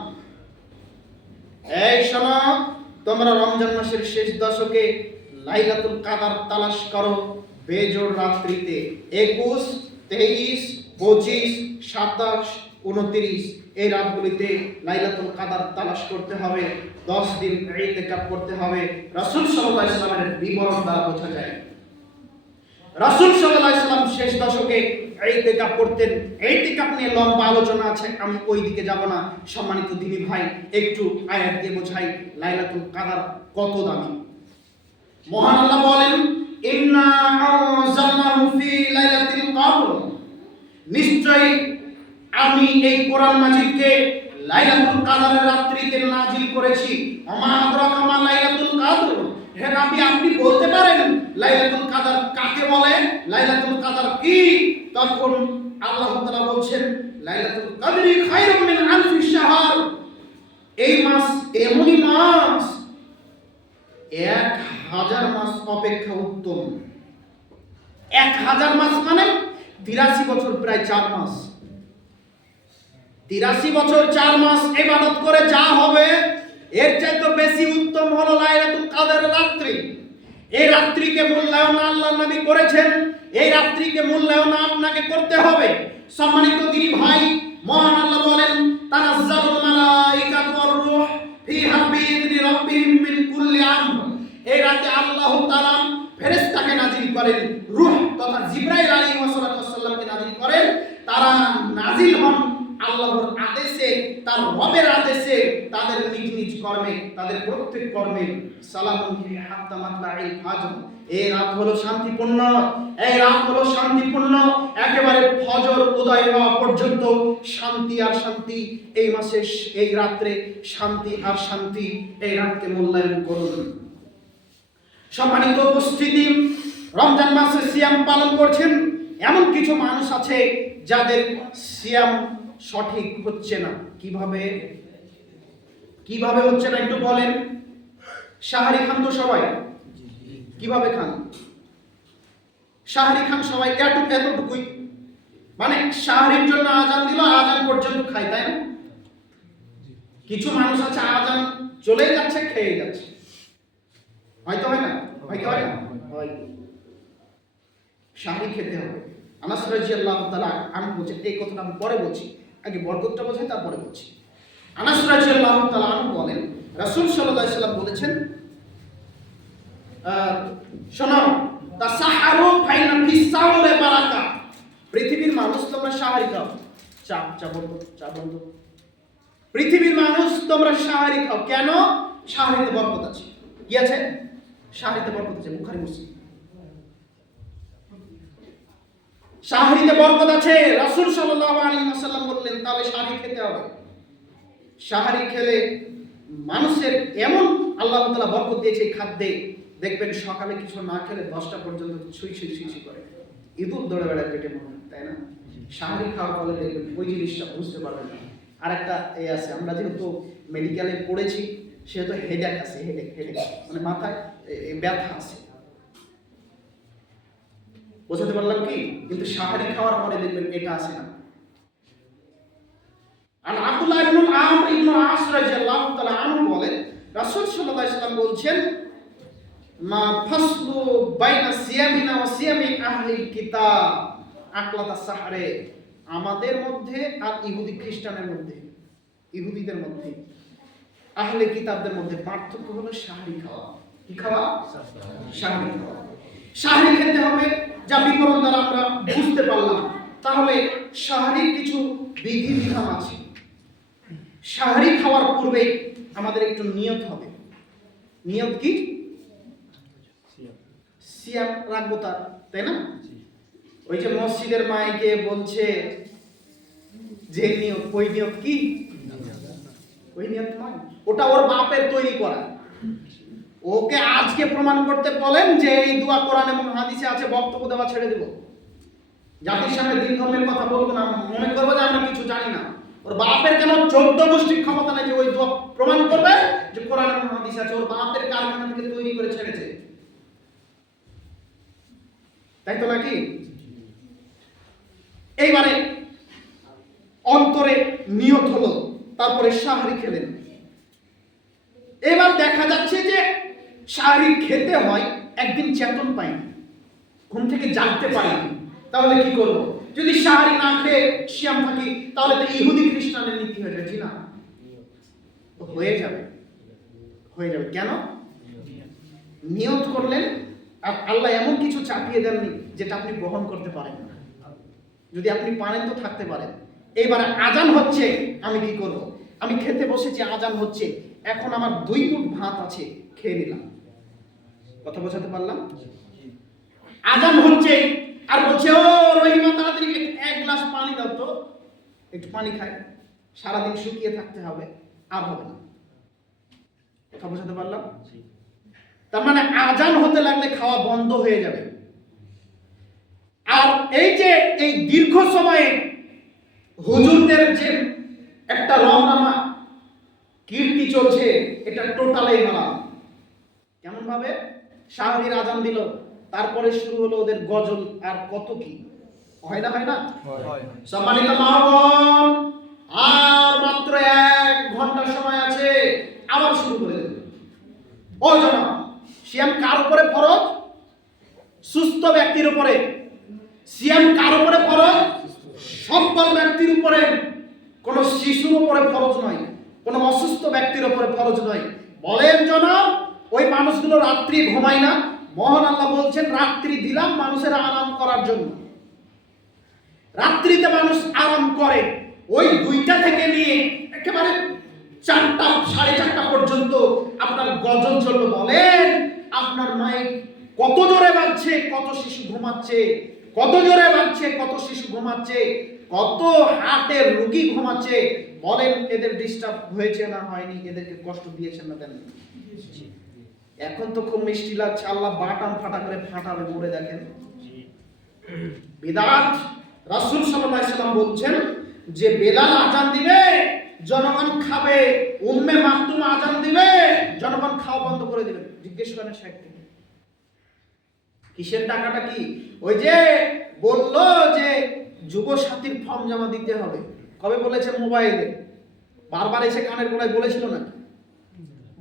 এই শোনো, তোমরা রমজান মাসের শেষ দশকে লাইলাতুল কদর তালাশ করো বেজোড় রাত্রিতে, 21, 23, 25, 27, 29 এই রাতগুলিতে লাইলাতুল কদর তালাশ করতে হবে। 10 দিন ইতিকাফ করতে হবে। রাসূল সাল্লাল্লাহু আলাইহি ওয়াসাল্লামের বিবরণ দ্বারা বোঝা যায় রাসূল সাল্লাল্লাহু আলাইহি ওয়াসাল্লাম শেষ দশকে ইতিকাফ করতেন। ইতিকাফ নিয়ে লম্বা আলোচনা আছে, আমি ওই দিকে যাব না। সম্মানিত দিনী ভাই, একটু আয়াত দিয়ে বোঝাই লাইলাতুল কদর কত দামি। মহান আল্লাহ বলেন, ইন্না আনজালনাহু ফি লাইলাতিল কদর, নিশ্চয়ই আমি এই কোরআন মাজিদকে লাইলাতুল কদরের রাত্রিতে নাজিল করেছি। ওমা আদরাকা মা লাইলাতুল কদর, হে নবী আপনি বলতে পারেন লাইলাতুল কদর কাকে বলে, লাইলাতুল কদর কি? তখন আল্লাহ তাআলা বলছেন, লাইলাতুল কদরি খায়রুম মিন আলফি শাহর, এই মাস এমনই মাস 1000 মাস অপেক্ষা উত্তম। 1000 মাস মানে 83 বছর, প্রায় 4 মাস। 83 বছর 4 মাস ইবাদত করে যা হবে, এর চাইতে বেশি উত্তম হলো লাইলাতুল কদরের রাত্রি। এই রাত্রিকে মূল্যায়ন আল্লাহর নবী করেছেন, এই রাত্রিকে মূল্যায়ন আপনাকে করতে হবে। সম্মানিত দিনী ভাই, মহান আল্লাহ বলেন, তানাজ্জালুল মালাইকাতু ওয়ার রূহ ফিহা বিইذনি রাব্বিহিম মিন কুল্লি আমর, এই রাতে আল্লাহ তাআলা ফেরেশতাকে নাজিল করেন, রূহ তথা জিবরাইল আলাইহিস সালামকে নাজিল করেন। তারা নাজিল হন আল্লাহর আদেশে, তার রবের আদেশে, তাদের নিজ নিজ কর্মে, তাদের প্রত্যেক কর্মে। সালামুন হিয়া হাত্তা মাতলাইল ফাজর, এই রাত হলো শান্তিপূর্ণ, এই রাত হলো শান্তিপূর্ণ, একেবারে ফজর উদয় হওয়া পর্যন্ত শান্তি আর শান্তি। এই মাসে, এই রাত্রে শান্তি আর শান্তি। এই রাতকে মূল্যায়ন করুন। সম্মানিত উপস্থিতি, রমজান মাসে সিয়াম পালন করছেন, এমন কিছু মানুষ আছে যাদের সিয়াম সঠিক হচ্ছে না। কিভাবে হচ্ছে না একটু বলেন? সাহারি খান তো সবাই, কিভাবে খান? সাহারি খান সবাই এতটুকুই, মানে সাহারির জন্য আজান দিল, আজান পর্যন্ত খায়, তাই না? কিছু মানুষ আছে আজান চলে যাচ্ছে, খেয়ে যাচ্ছে। হয়তো হয় না? হয় না? হয়। সাহারি খেতে হবে। আনাস রাদিয়াল্লাহু তাআলা আনহু বলেন, এই কথাটা আমি পরে বলছি, আগে বরকতটা বোঝাই তারপরে বলছি। আনাস রাদিয়াল্লাহু তাআলা আনহু বলেন, রাসূল সাল্লাল্লাহু আলাইহি ওয়াসাল্লাম বলেছেন, শোনো, তাসাহারু ফাইনা ফিস সাহুরে বারাকা, পৃথিবীর মানুষ তোমরা সাহারি খাও। চা বন্ধ। পৃথিবীর মানুষ তোমরা সাহারি খাও। কেন? সাহারিতে বরকত আছে। কি আছে? সাহারিতে বরকত আছে। বুখারী মুসলিম। সাহারিতে বরকত আছে। রাসূল সাল্লাল্লাহু আলাইহি ওয়াসাল্লাম বললেন, তাহলে সাহারি খেতে হবে। সাহারি খেলে মানুষের এমন আল্লাহ তাআলা বরকত দিয়েছে এই খাদ্যে, দেখবেন সকালে কিছু না খেলে 10টা পর্যন্ত ছুঁই করে ইঁদুর দৌড়ে বেড়ায় পেটের মধ্যে, তাই না? সাহারি খাওয়ার ফলে দেখবেন ওই জিনিসটা বুঝতে পারবেন না। আর একটা আছে, আমরা যেহেতু মেডিকেলে পড়েছি সেহেতু হেডেক আছে, হেডেক মানে মাথায় ব্যথা আছে। বোঝাতে পারলাম কি? কিন্তু সাহারি খাওয়ার পরে দেখবেন এটা আসে না। আর আব্দুল্লাহ ইবনে আমর ইবনে আস রাদিয়াল্লাহু তাআলা আনহু বলেন, রাসূল সাল্লাল্লাহু আলাইহি ওয়াসাল্লাম বলছেন, মা ফাসলু বাইনা সিয়ামিনা ওয়া সিয়ামি আহলিল কিতাব আকলাতা সাহরে, আমাদের মধ্যে আর ইহুদি খ্রিস্টানের মধ্যে, ইহুদিদের মধ্যে, আহলে কিতাবদের মধ্যে পার্থক্য হলো সাহারি খাওয়া। কি খাওয়া? সাহারি খাওয়া। সাহারি খেতে হবে, যা বিবরণ দ্বারা আমরা বুঝতে পারলাম। তাহলে সাহারির কিছু বিধিবিধান আছে। সাহারি খাওয়ার পূর্বে আমাদের একটু নিয়ত হবে। নিয়ত কি? সিয়াম রাখবো তাই না? ওই যে মসজিদের মাইকে বলছে যে নিয়ত, ওই নিয়ত কি? ওই নিয়ত নয়, ওটা ওর বাপের তৈরি করা। ওকে আজকে প্রমাণ করতে বলেন যে এই দোয়া কোরআন এবং হাদিসে আছে, বক্তব্য দেওয়া ছেড়ে দেব, জাতির সামনে দিন ধর্মের কথা বলবো না, মনে করবো যে আমরা কিছু জানি না। ওর বাপের কেন 14 গোষ্ঠীর ক্ষমতা নেই যে ওই দোয়া প্রমাণ করবে যে কোরআন এবং হাদিস আছে। ওর বাপের কারখানা থেকে তৈরি করে ছেড়েছে, তাই তো নাকি? এইবারে অন্তরে নিয়ত হলো, তারপরে সাহারি খেলেন। এবার দেখা যাচ্ছে যে সাহারি খেতে হয়, একদিন চেতন পাইনি, ঘুম থেকে জাগতে পারিনি, তাহলে কি করব? যদি সাহারি না খেয়ে সিয়াম থাকি তাহলে তো ইহুদি খ্রিস্টানের নীতি হয়ে যাবে, জি না? তো হয়ে যাবে কেন? নিয়ত করলেন, আর আল্লাহ এমন কিছু চাপিয়ে দেননি যেটা আপনি গ্রহণ করতে পারেন না। যদি আপনি পারেন তো থাকতে পারেন। এইবারে আজান হচ্ছে, আমি কি করব? আমি খেতে বসেছি, আজান হচ্ছে, এখন আমার 2 মুঠ ভাত আছে, খেয়ে নিলাম। কথা বোঝাতে পারলাম? আজান হচ্ছে আর বলছে, ও রহিমা তাড়াতাড়ি 1 গ্লাস পানি দাও তো, একটু পানি খাই, সারাদিন শুকিয়ে থাকতে হবে, আর হবে না। কথা বোঝাতে পারলাম? তার মানে আজান হতে লাগলে খাওয়া বন্ধ হয়ে যাবে। আর এই যে এই দীর্ঘ সময়ে হুজুরদের যে একটা রমনামা কীর্তি চলছে, এটা টোটালি হারাম। কেমন ভাবে? শাহরির আজান দিল, তারপরে শুরু হলো ওদের গজল আর কত কি, হয় না? সম্মানিত মা বোন, আর মাত্র 1 ঘন্টা সময় আছে, আবার শুরু করে দেবে। ও জনাব, সিয়াম কার উপরে ফরজ? সুস্থ ব্যক্তির উপরে। সিয়াম কার উপরে ফরজ? সকল ব্যক্তির উপরে, কোন শিশুর উপরে ফরজ নয়, কোন অসুস্থ ব্যক্তির উপরে ফরজ নয়। বলেন জনাব, ওই মানুষগুলো রাত্রি ঘুমায় না? মহান আল্লাহ বলছেন রাত্রি দিলাম মানুষের আরাম করার জন্য। রাত্রিতে মানুষ আরাম করে, ওই 2টা থেকে নিয়ে একেবারে 4টা 4:30 পর্যন্ত আপনার গজল চলবে। বলেন আপনার মাইক কত জোরে বাজছে, কত শিশু ঘুমাচ্ছে, কত জোরে বাজছে, কত শিশু ঘুমাচ্ছে, কত হার্টের রোগী ঘুমাচ্ছে। বলেন এদের ডিস্টার্ব হয়েছে না হয়নি? এদেরকে কষ্ট দিয়েছেন না দেন? এখন তো খুব মিষ্টি লাগছে, আল্লাহ বাটাম ফাটা করে ফাটাবে, মরে দেখেন বিদাত। রাসূল সাল্লাল্লাহু আলাইহি সাল্লাম বলছেন যে বেলাল আজান দিবে, জনগণ খাবে, উম্মে মাকতুম আজান দিবে, জনগণ খাওয়া বন্ধ করে দিবে। জিজ্ঞেস করেন সাহেব কিসের টাকাটা কি? ওই যে বললো যে যুব সাথীর ফর্ম জমা দিতে হবে, কবে বলেছে? মোবাইলে বারবার এসে কানের গোড়ায় বলেছিল না?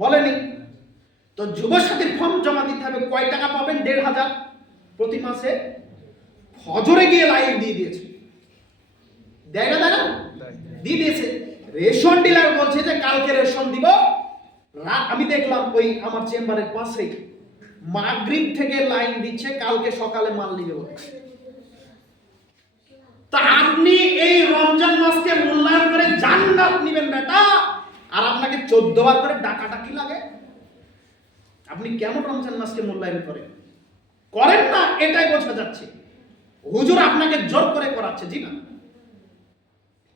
বলেনি তো? যুব সাথীর ফর্ম জমা দিতে হবে, কয় টাকা পাবেন? 1,500 প্রতি মাসে। ফজরে গিয়ে লাইন দিয়ে দিয়েছে, দেয় না? দিয়ে দিয়েছে। রেশন ডিলার বলছে যে কালকে রেশন দিব। আমি দেখলাম ওই আমার চেম্বারের পাশেই মাগরিব থেকে লাইন দিচ্ছে, কালকে সকালে মাল নিবে বলছে। তা আপনি এই রমজান মাসকে মূল্যায়ন করে জান্নাত নিবেন বেটা, আর আপনাকে 14 বার করে ডাকাটা কি লাগে? আপনি কেন রমজান মাসকে মূল্যায়ন করেন না? এটাই বোঝা যাচ্ছে। হুজুর আপনাকে জোর করে করাচ্ছে, জি না?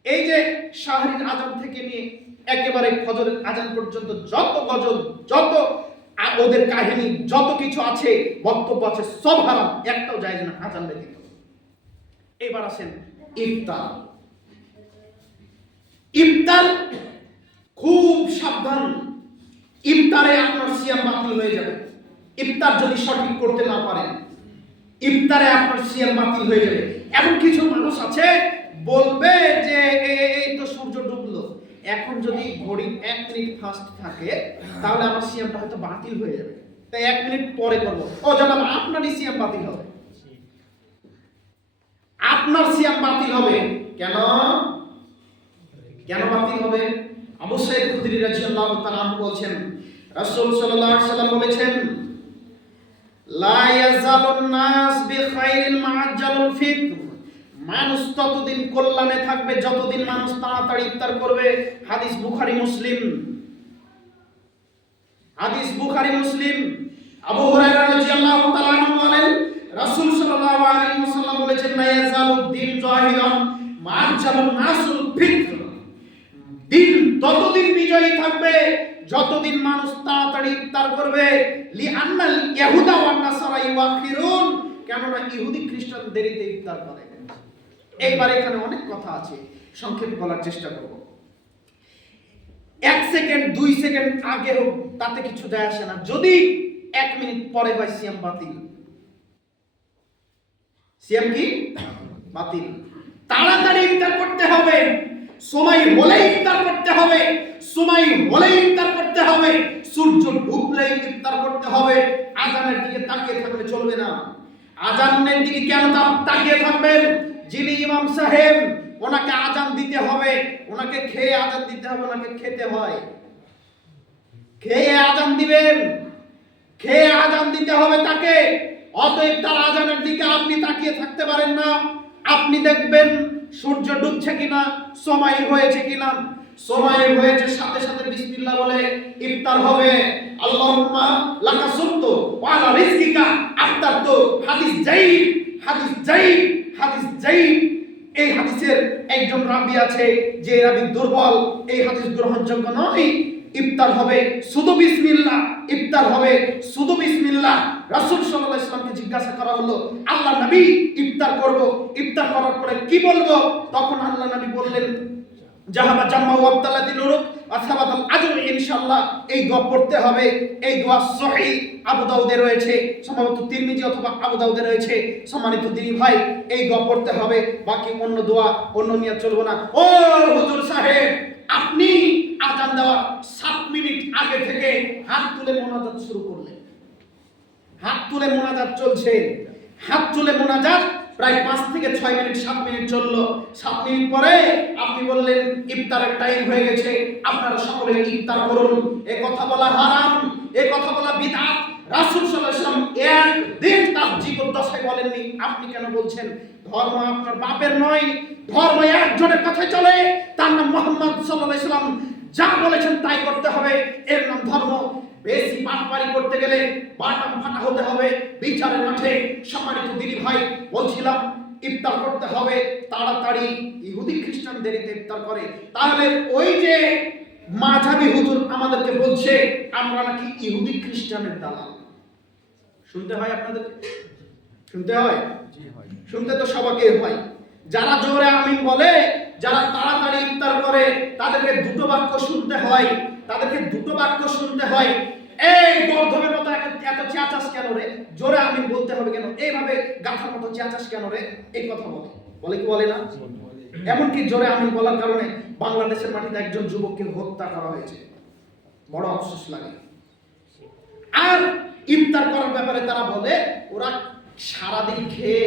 এই যে শাহরির আজান থেকে নিয়ে একেবারে ফজরের আজান পর্যন্ত যত গজল, যত ওদের কাহিনী, যত কিছু আছে, বক্তব্য আছে, সব হারাম, একটাও জায়েজ না আজান ব্যতীত। এবার আসেন ইফতার। ইফতার খুব সাবধান, ইফতারে আপনার সিয়াম বাতিল হয়ে যাবে। ইফতার যদি সঠিক করতে না পারেন, ইফতারে আপনার সিয়াম বাতিল হয়ে যাবে। এমন কিছু মানুষ আছে বলবে যে এই তো সূর্য ডুবলো, এখন যদি ঘড়ি 1 মিনিট ফাস্ট থাকে তাহলে আমার সিয়ামটা হয়তো বাতিল হয়ে যাবে, তাই 1 মিনিট পরে করবো। ও জানাব, আপনারই সিয়াম বাতিল হবে। আপনার সিয়াম বাতিল হবে কেন? বাতিল হবে? আবু সাঈদ খুদরি রাদিয়াল্লাহু তাআলা আনহু বলছেন, রাসূল সাল্লাল্লাহু আলাইহি ওয়াসাল্লাম বলেছেন, লা ইয়াজালুন নাস বিখাইরিন মা'আজ্জালুল ফিতর। মানুষ ততদিন কল্যাণে থাকবে যতদিন মানুষ তাড়াতাড়ি ইফতার করবে। হাদিস বুখারী মুসলিম। আবু হুরায়রা রাদিয়াল্লাহু তাআলা আনহু বলেন, রাসূল সাল্লাল্লাহু আলাইহি ওয়াসাল্লাম বলেছেন, লা ইয়াজালুদ দিন জাহিরান মা'আজ্জালুন নাসুল ফিতর। দিন ততদিন বিজয়ী থাকবে যতদিন মানুষ তাড়াতাড়ি ইফতার করবে। লিআন্নাল ইয়াহুদা ওয়ান নাসারা ইউআখিরুন, কেননা ইহুদি খ্রিস্টান দেরিতে ইফতার করে। এইবার এখানে অনেক কথা আছে, সংক্ষেপে বলার চেষ্টা করব। 1 সেকেন্ড 2 সেকেন্ড আগে হোক তাতে কিছু যায় আসে না, যদি 1 মিনিট পরে হয় সিয়াম বাতিল। সিয়াম কি বাতিল? তাড়াতাড়ি ইফতার করতে হবে, সময় হলেই ইফতার করতে হবে, সূর্য ডুবলেই ইফতার করতে হবে। আজানের দিকে তাকিয়ে থাকলে চলবে না। আজানের দিকে কেন তাকিয়ে থাকবেন? যিনি ইমাম সাহেব, ওনাকে আজান দিতে হবে, ওনাকে খেয়ে আজান দিতে হবে, ওনাকে খেতে হয়, খেয়ে আজান দিবেন, খেয়ে আজান দিতে হবে তাকে। অতএব তার আজানের দিকে আপনি তাকিয়ে থাকতে পারেন না। আপনি দেখবেন সূর্য ডুবছে কিনা, সময় হয়েছে কিনা। সময় হয়েছে, সাথে সাথে বিসমিল্লাহ বলে ইফতার হবে। আল্লাহুম্মা লাকা সুমতু ওয়া আলা রিজকিকা আফতারতু। হাদিস যায়ীফ, হাদিস যায়ীফ, হাদিস যায়ীফ। এই হাদিসের একজন রাবী আছে যে রাবী দুর্বল, এই হাদিস গ্রহণযোগ্য নয়। ইফতার হবে শুধু বিসমিল্লাহ, ইফতার হবে শুধু বিসমিল্লাহ। রাসূল সাল্লাল্লাহু আলাইহি ওয়াসাল্লামকে জিজ্ঞাসা করা হলো, আল্লাহ নবী ইফতার করব, ইফতার করার পরে কি বলবো? তখন আল্লাহ নবী বললেন, জাহাবা জাম্মা ওয়া আবতালাতিল উরুক ওয়া সাবাতাল আজর, ইনশাআল্লাহ। এই দোয়া পড়তে হবে। এই দোয়া সহিহ আবু দাউদে রয়েছে, সম্ভবত তিরমিজি অথবা আবু দাউদে রয়েছে। সম্মানিত দিনী ভাই, এই দোয়া পড়তে হবে। বাকি অন্য দোয়া, অন্য নিয়ত চলবে না। ও হুজুর সাহেব, আপনি আজান দেওয়ার 7 মিনিট আগে থেকে হাত তুলে মোনাজাত শুরু করলেন। হাত তুলে মোনাজাত চলছে, হাত তুলে মোনাজাত প্রায় 5 থেকে 6 মিনিট, 7 মিনিট চললো। 7 মিনিট পরে আপনি বললেন ইফতারের টাইম হয়ে গেছে, আপনারা সকলে ইফতার করুন। এই কথা বলা হারাম, এই কথা বলা বিদআত। রাসূল সাল্লাল্লাহু আলাইহি ওয়াসাল্লাম একদিন তার জীবদ্দশায় বলেননি। আপনি কেন বলছেন? ধর্ম আপনার বাপের নয়, ধর্ম একজনের কথাই চলে, তার নাম মুহাম্মদ সাল্লাল্লাহু আলাইহি ওয়াসাল্লাম। যা বলেছেন তাই করতে হবে, এর নাম ধর্ম। বেশি পাটপাড়ি করতে গেলে বাটাম ফাটা হতে হবে বিচারের মাঠে। সম্মানিত দিনী ভাই, বলছিলাম ইফতার করতে হবে তাড়াতাড়ি। ইহুদি খ্রিস্টান দেরিতে ইফতার করে, তাহলে ওই যে মাঝাবি হুজুর আমাদেরকে বলছে আমরা নাকি ইহুদি খ্রিস্টানের দালাল। শুনতে হয় আপনাদের? শুনতে হয়? শুনতে তো সবাইকে হয়। যারা জোরে আমিন বলে, যারা তাড়াতাড়ি ইফতার করে, তাদেরকে দুটো বাক্য শুনতে হয়, তাদেরকে দুটো বাক্য শুনতে হয়। এই গর্ধবের মতো এত চেঁচাস কেন রে? জোরে আমিন বলতে হবে কেন? এইভাবে গাথার মতো চেঁচাস কেন রে? এই কথা বলে, বলে কি বলে না? এমনকি জোরে আমিন বলার কারণে বাংলাদেশের মাটিতে একজন যুবককে হত্যা করা হয়েছে। বড় আফসোস লাগে। আর ইফতার করার ব্যাপারে তারা বলে ওরা সারাদিন খেয়ে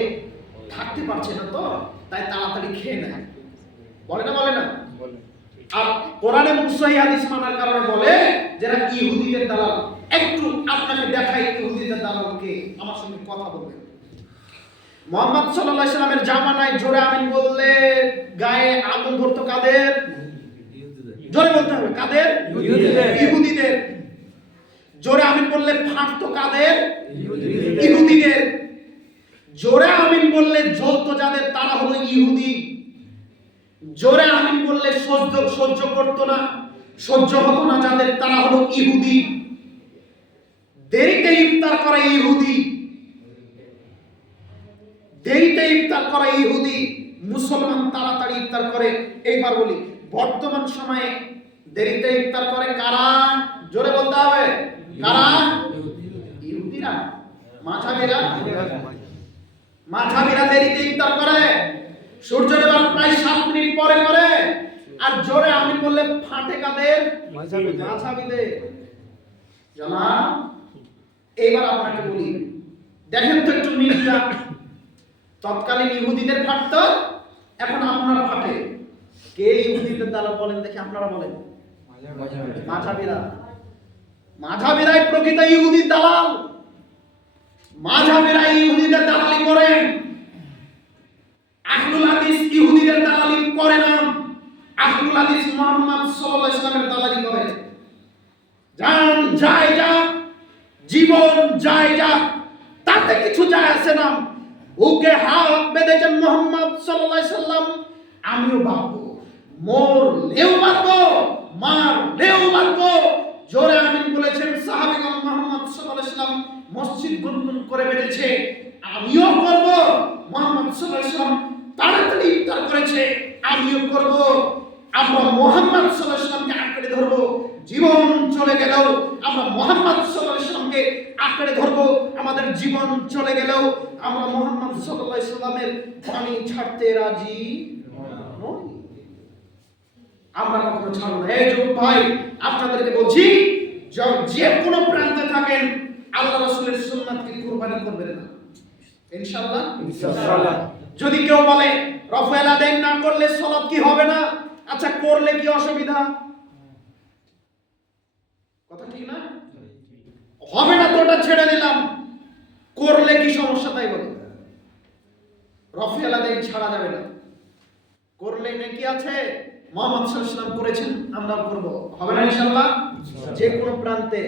থাকতে পারছে না, তো তাই তাড়াতাড়ি খেয়ে নেয়। বলে না? বলে না? আর কোরআন এবং সহিহ হাদিস মানার কারণে বলে যারা ইহুদিদের দালাল। একটু আপনাকে দেখাই ইহুদিদের দালালকে, আমার সঙ্গে কথা বলবেন। মুহাম্মদ সাল্লাল্লাহু আলাইহি সাল্লামের জামানায় জোরে আমিন বললে গায়ে আগুন ধরতো কাদের? জোরে বলতে হবে, কাদের? ইহুদিদের। জোরে আমিন বললে ফাটতো কাদের? ইহুদিদের। জোরে আমিন বললে জ্বলতো যাদের, তারা হলো ইহুদি। জোরে আমিন বললে সহ্য করতো না, সহ্য হতো না যাদের, তারা হলো ইহুদি। দেরিতে ইফতার করা ইহুদি, দেরিতে ইফতার করা ইহুদি। মুসলমান তাড়াতাড়ি ইফতার করে। এইবার বলি, বর্তমান সময়ে দেরিতে ইফতার করে কারা? জোরে বলতে হবে, কারা? ইহুদিরা, মাঝাবিরা। মাঝাবিরা দেরিতে ইফতার করে, সূর্য ডোবার প্রায় 7 মিনিট পরে করে। আর জোরে আমিন বললে ফাটে কাদের? মাঝাবিদের। জানাব, এইবার আপনাকে বলি, দেখেন তো একটু মিলটা। তৎকালীন ইহুদিদের ফাটতো, এখন আপনারা ফাটে। কে ইহুদিদের দালাল বলেন দেখি, আপনারা বলেন। মাঝাবিরা। মাঝাবিরাই প্রকৃত ইহুদির দালাল। মাঝাবিরা ইহুদিদের দালালি করেন। আহলুল হাদিস ইহুদিদের দালালি করে না। আহলুল হাদিস মুহাম্মদ সাল্লাল্লাহু আলাইহি ওয়াসাল্লামের দালালি করে। জান যায় যা, জীবন যায় যা, তাতে কিছু যায় আসে না। ওকে হাত বেঁধেছেন মুহাম্মদ সাল্লাল্লাহু আলাইহি ওয়াসাল্লাম, আমিও বাঁধবো, মরলেও বাঁধবো, মারলেও বাঁধবো। জোরে আমিন বলেছেন সাহাবীগণ। মুহাম্মদ সাল্লাল্লাহু আলাইহি ওয়াসাল্লাম মসজিদ গুনগুন করে বেরিয়েছে, আমিও করব। মুহাম্মদ সাল্লাল্লাহু আলাইহি ওয়াসাল্লাম তাড়াতাড়ি ইফতার করেছে, আমিও করব। আমরা মুহাম্মদ সাল্লাল্লাহু আলাইহি ওয়াসাল্লামকে আঁকড়ে ধরব। জীবন চলে গেলেও আমরা মুহাম্মদ সাল্লাল্লাহু আলাইহি ওয়াসাল্লামকে আঁকড়ে ধরব। আমাদের জীবন চলে গেলেও আমরা মুহাম্মদ সাল্লাল্লাহু আলাইহি ওয়াসাল্লামের বাণী ছাড়তে রাজি নই। আমরা কখনো ছাড়ব না। এই যুবক ভাই, আপনাদেরকে বলছি, যে কোনো প্রান্তে থাকেন, আল্লাহ রাসূলের সুন্নাতকে কুরবানি করবেন না। ইনশাআল্লাহ। ইনশাআল্লাহ। যদি কেউ বলে রফুল আদায় না করলে সালাত কি হবে না, আচ্ছা করলে কি অসুবিধা? কথা ঠিক না? হবে না তো ওটা ছেড়ে দিলাম, করলে কি সমস্যা তাই বলো? রফুল আদায় ছাড়া যাবে না, করলে নাকি আছে, মুহাম্মদ সাল্লাল্লাহু আলাইহি ওয়াসাল্লাম করেছেন, আমরাও করব, হবে না ইনশাআল্লাহ? যে কোনো প্রান্তে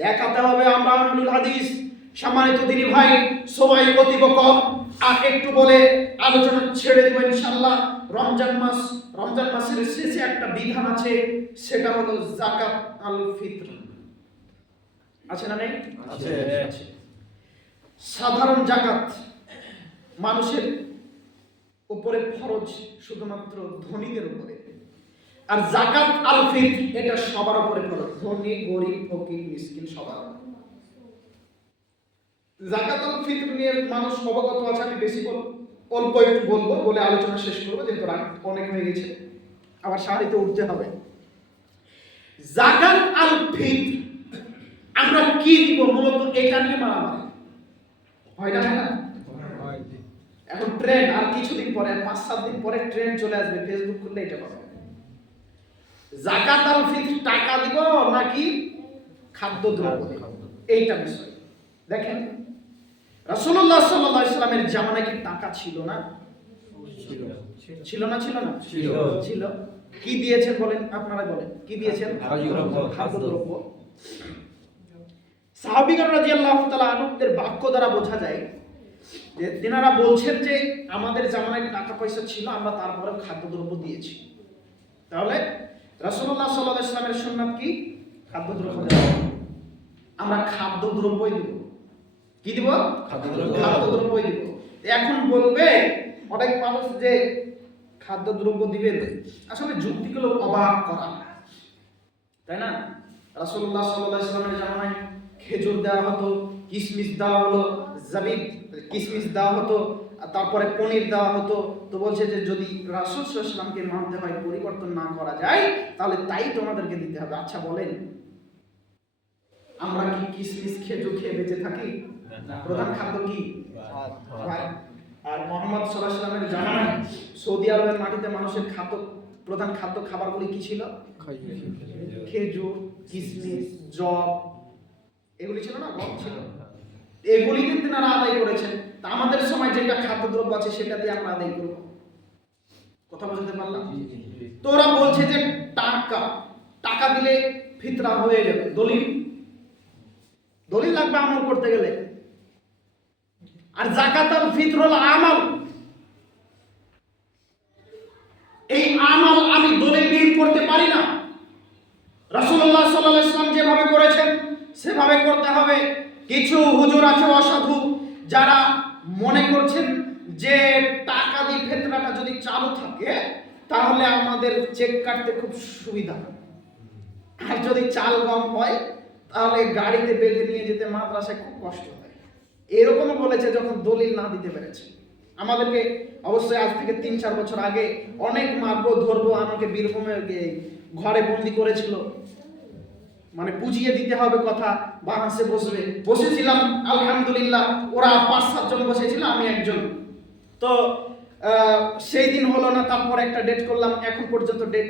দেখাতে হবে আমরা আহলুল হাদিস। সম্মানিত দিনী ভাই, সময় অতীব কম, আর একটু বলে আলোচনা ছেড়ে দেব ইনশাআল্লাহ। রমজান মাসের শেষে একটা বিধান আছে, সেটা হলো যাকাত আল ফিতর। আছে না নেই? আছে। সাধারণ যাকাত মানুষের উপরে ফরজ শুধুমাত্র ধনীদের উপরে, আর যাকাত আল ফিতর এটা সবার উপরে ফরজ, ধনী গরিব ফকির মিসকিন সবার। যাকাত আল ফিতর নিয়ে মানুষ অবগত আছে, আমি বেশি অল্প একটু বলবো বলে আলোচনা শেষ করবো, যেহেতু রাত অনেক হয়ে গেছে, আবার সারিতে উঠতে হবে। যাকাত আল ফিতর আমরা কি দিব, মূলত এটা নিয়ে মারামারি হয় না? এখন ট্রেন্ড, আর কিছুদিন পরে 5-7 দিন পরে ট্রেন্ড চলে আসবে, ফেসবুক খুললে এটা পাবে। যাকাত আল ফিতর টাকা দিব নাকি খাদ্যদ্রব্য দিব, এইটা বিষয়। দেখেন রাসূলুল্লাহ সাল্লাল্লাহু আলাইহি ওয়াসাল্লামের জামানায় কি টাকা ছিল না? ছিল না? ছিল। কি দিয়েছেন বলেন, আপনারা বলেন, কি দিয়েছেন? খাদ্যদ্রব্য। সাহাবীগণ রাদিয়াল্লাহু তাআলা আনহুদের বাক্য দ্বারা বোঝা যায় যে তিনারা বলছেন যে আমাদের জামানায় টাকা পয়সা ছিল, আমরা তারপরেও খাদ্যদ্রব্য দিয়েছি। তাহলে রাসূলুল্লাহ সাল্লাল্লাহু আলাইহি ওয়াসাল্লামের সুন্নাত কি? খাদ্যদ্রব্য দেওয়া। আমরা খাদ্যদ্রব্যই দিব। কি দিব? খাদ্যদ্রব্যই দিব। এখন বলবে অনেক মানুষ যে খাদ্যদ্রব্য দিবেন, আসলে যুক্তিগুলো অবাক করা, তাই না? রাসূলুল্লাহ সাল্লাল্লাহু আলাইহি ওয়াসাল্লামের জামানায় খেজুর দেওয়া হতো, কিশমিশ দেওয়া হলো, জাবিব কিশমিশ দেওয়া হতো, তারপরে পনির দেওয়া হতো। তো বলছে যে যদি রাসূল সাল্লাল্লাহু আলাইহি ওয়াসাল্লামকে মানতে হয়, পরিবর্তন না করা যায়, তাহলে তাই তোমাদেরকে দিতে হবে। আচ্ছা বলেন, আমরা কি কিশমিশ খেজুর খেয়ে বেঁচে থাকি? প্রধান খাদ্য কি? আর মুহাম্মদ সাল্লাল্লাহু আলাইহি ওয়াসাল্লামের জামানায় সৌদি আরবের মাটিতে মানুষের প্রধান খাদ্য খাবারগুলি কি ছিল? খেজুর, কিশমিশ, জব, এগুলি ছিল না? গম ছিল। এগুলি কিন্তু তারা আদায় করেছেন। তা আমাদের সময় যেটা খাদ্যদ্রব্য আছে সেটা দিয়ে আমরা আদায় করব। কথা বুঝতে পারলাম? তো ওরা বলছে যে টাকা দিলে ফিতরা হয়ে যাবে। দলিল লাগবে আমল করতে গেলে। আর যাকাত আল ফিতর হলো আমল। এই আমল আমি দলিল করতে পারি না। রাসূলুল্লাহ সাল্লাল্লাহু আলাইহি ওয়াসাল্লাম যেভাবে করেছেন সেভাবে করতে হবে। কিছু হুজুর আছে অসাধু, যারা মনে করছেন যে টাকা দিয়ে ফিতরাটা যদি চালু থাকে তাহলে আমাদের চেক কাটতে খুব সুবিধা, আর যদি চাল গম হয় তাহলে গাড়িতে বেঁধে নিয়ে যেতে মাদ্রাসায় খুব কষ্ট হয়। এরকম বলেছে যখন দলিল না দিতে পেরেছে। আমাদেরকে অবশ্যই আজ থেকে 3-4 বছর আগে অনেক মারবো ধরবো, আমাকে বীরভূমে ঘরে বন্দি করেছিল, মানে বুঝিয়ে দিতে হবে কথা, বাহাসে বসেছিলাম। আলহামদুলিল্লাহ ওরা 5-7 জন বসেছিল, আমি একজন। তো সেই দিন হলো না, তারপর একটা ডেট করলাম, এখন পর্যন্ত ডেট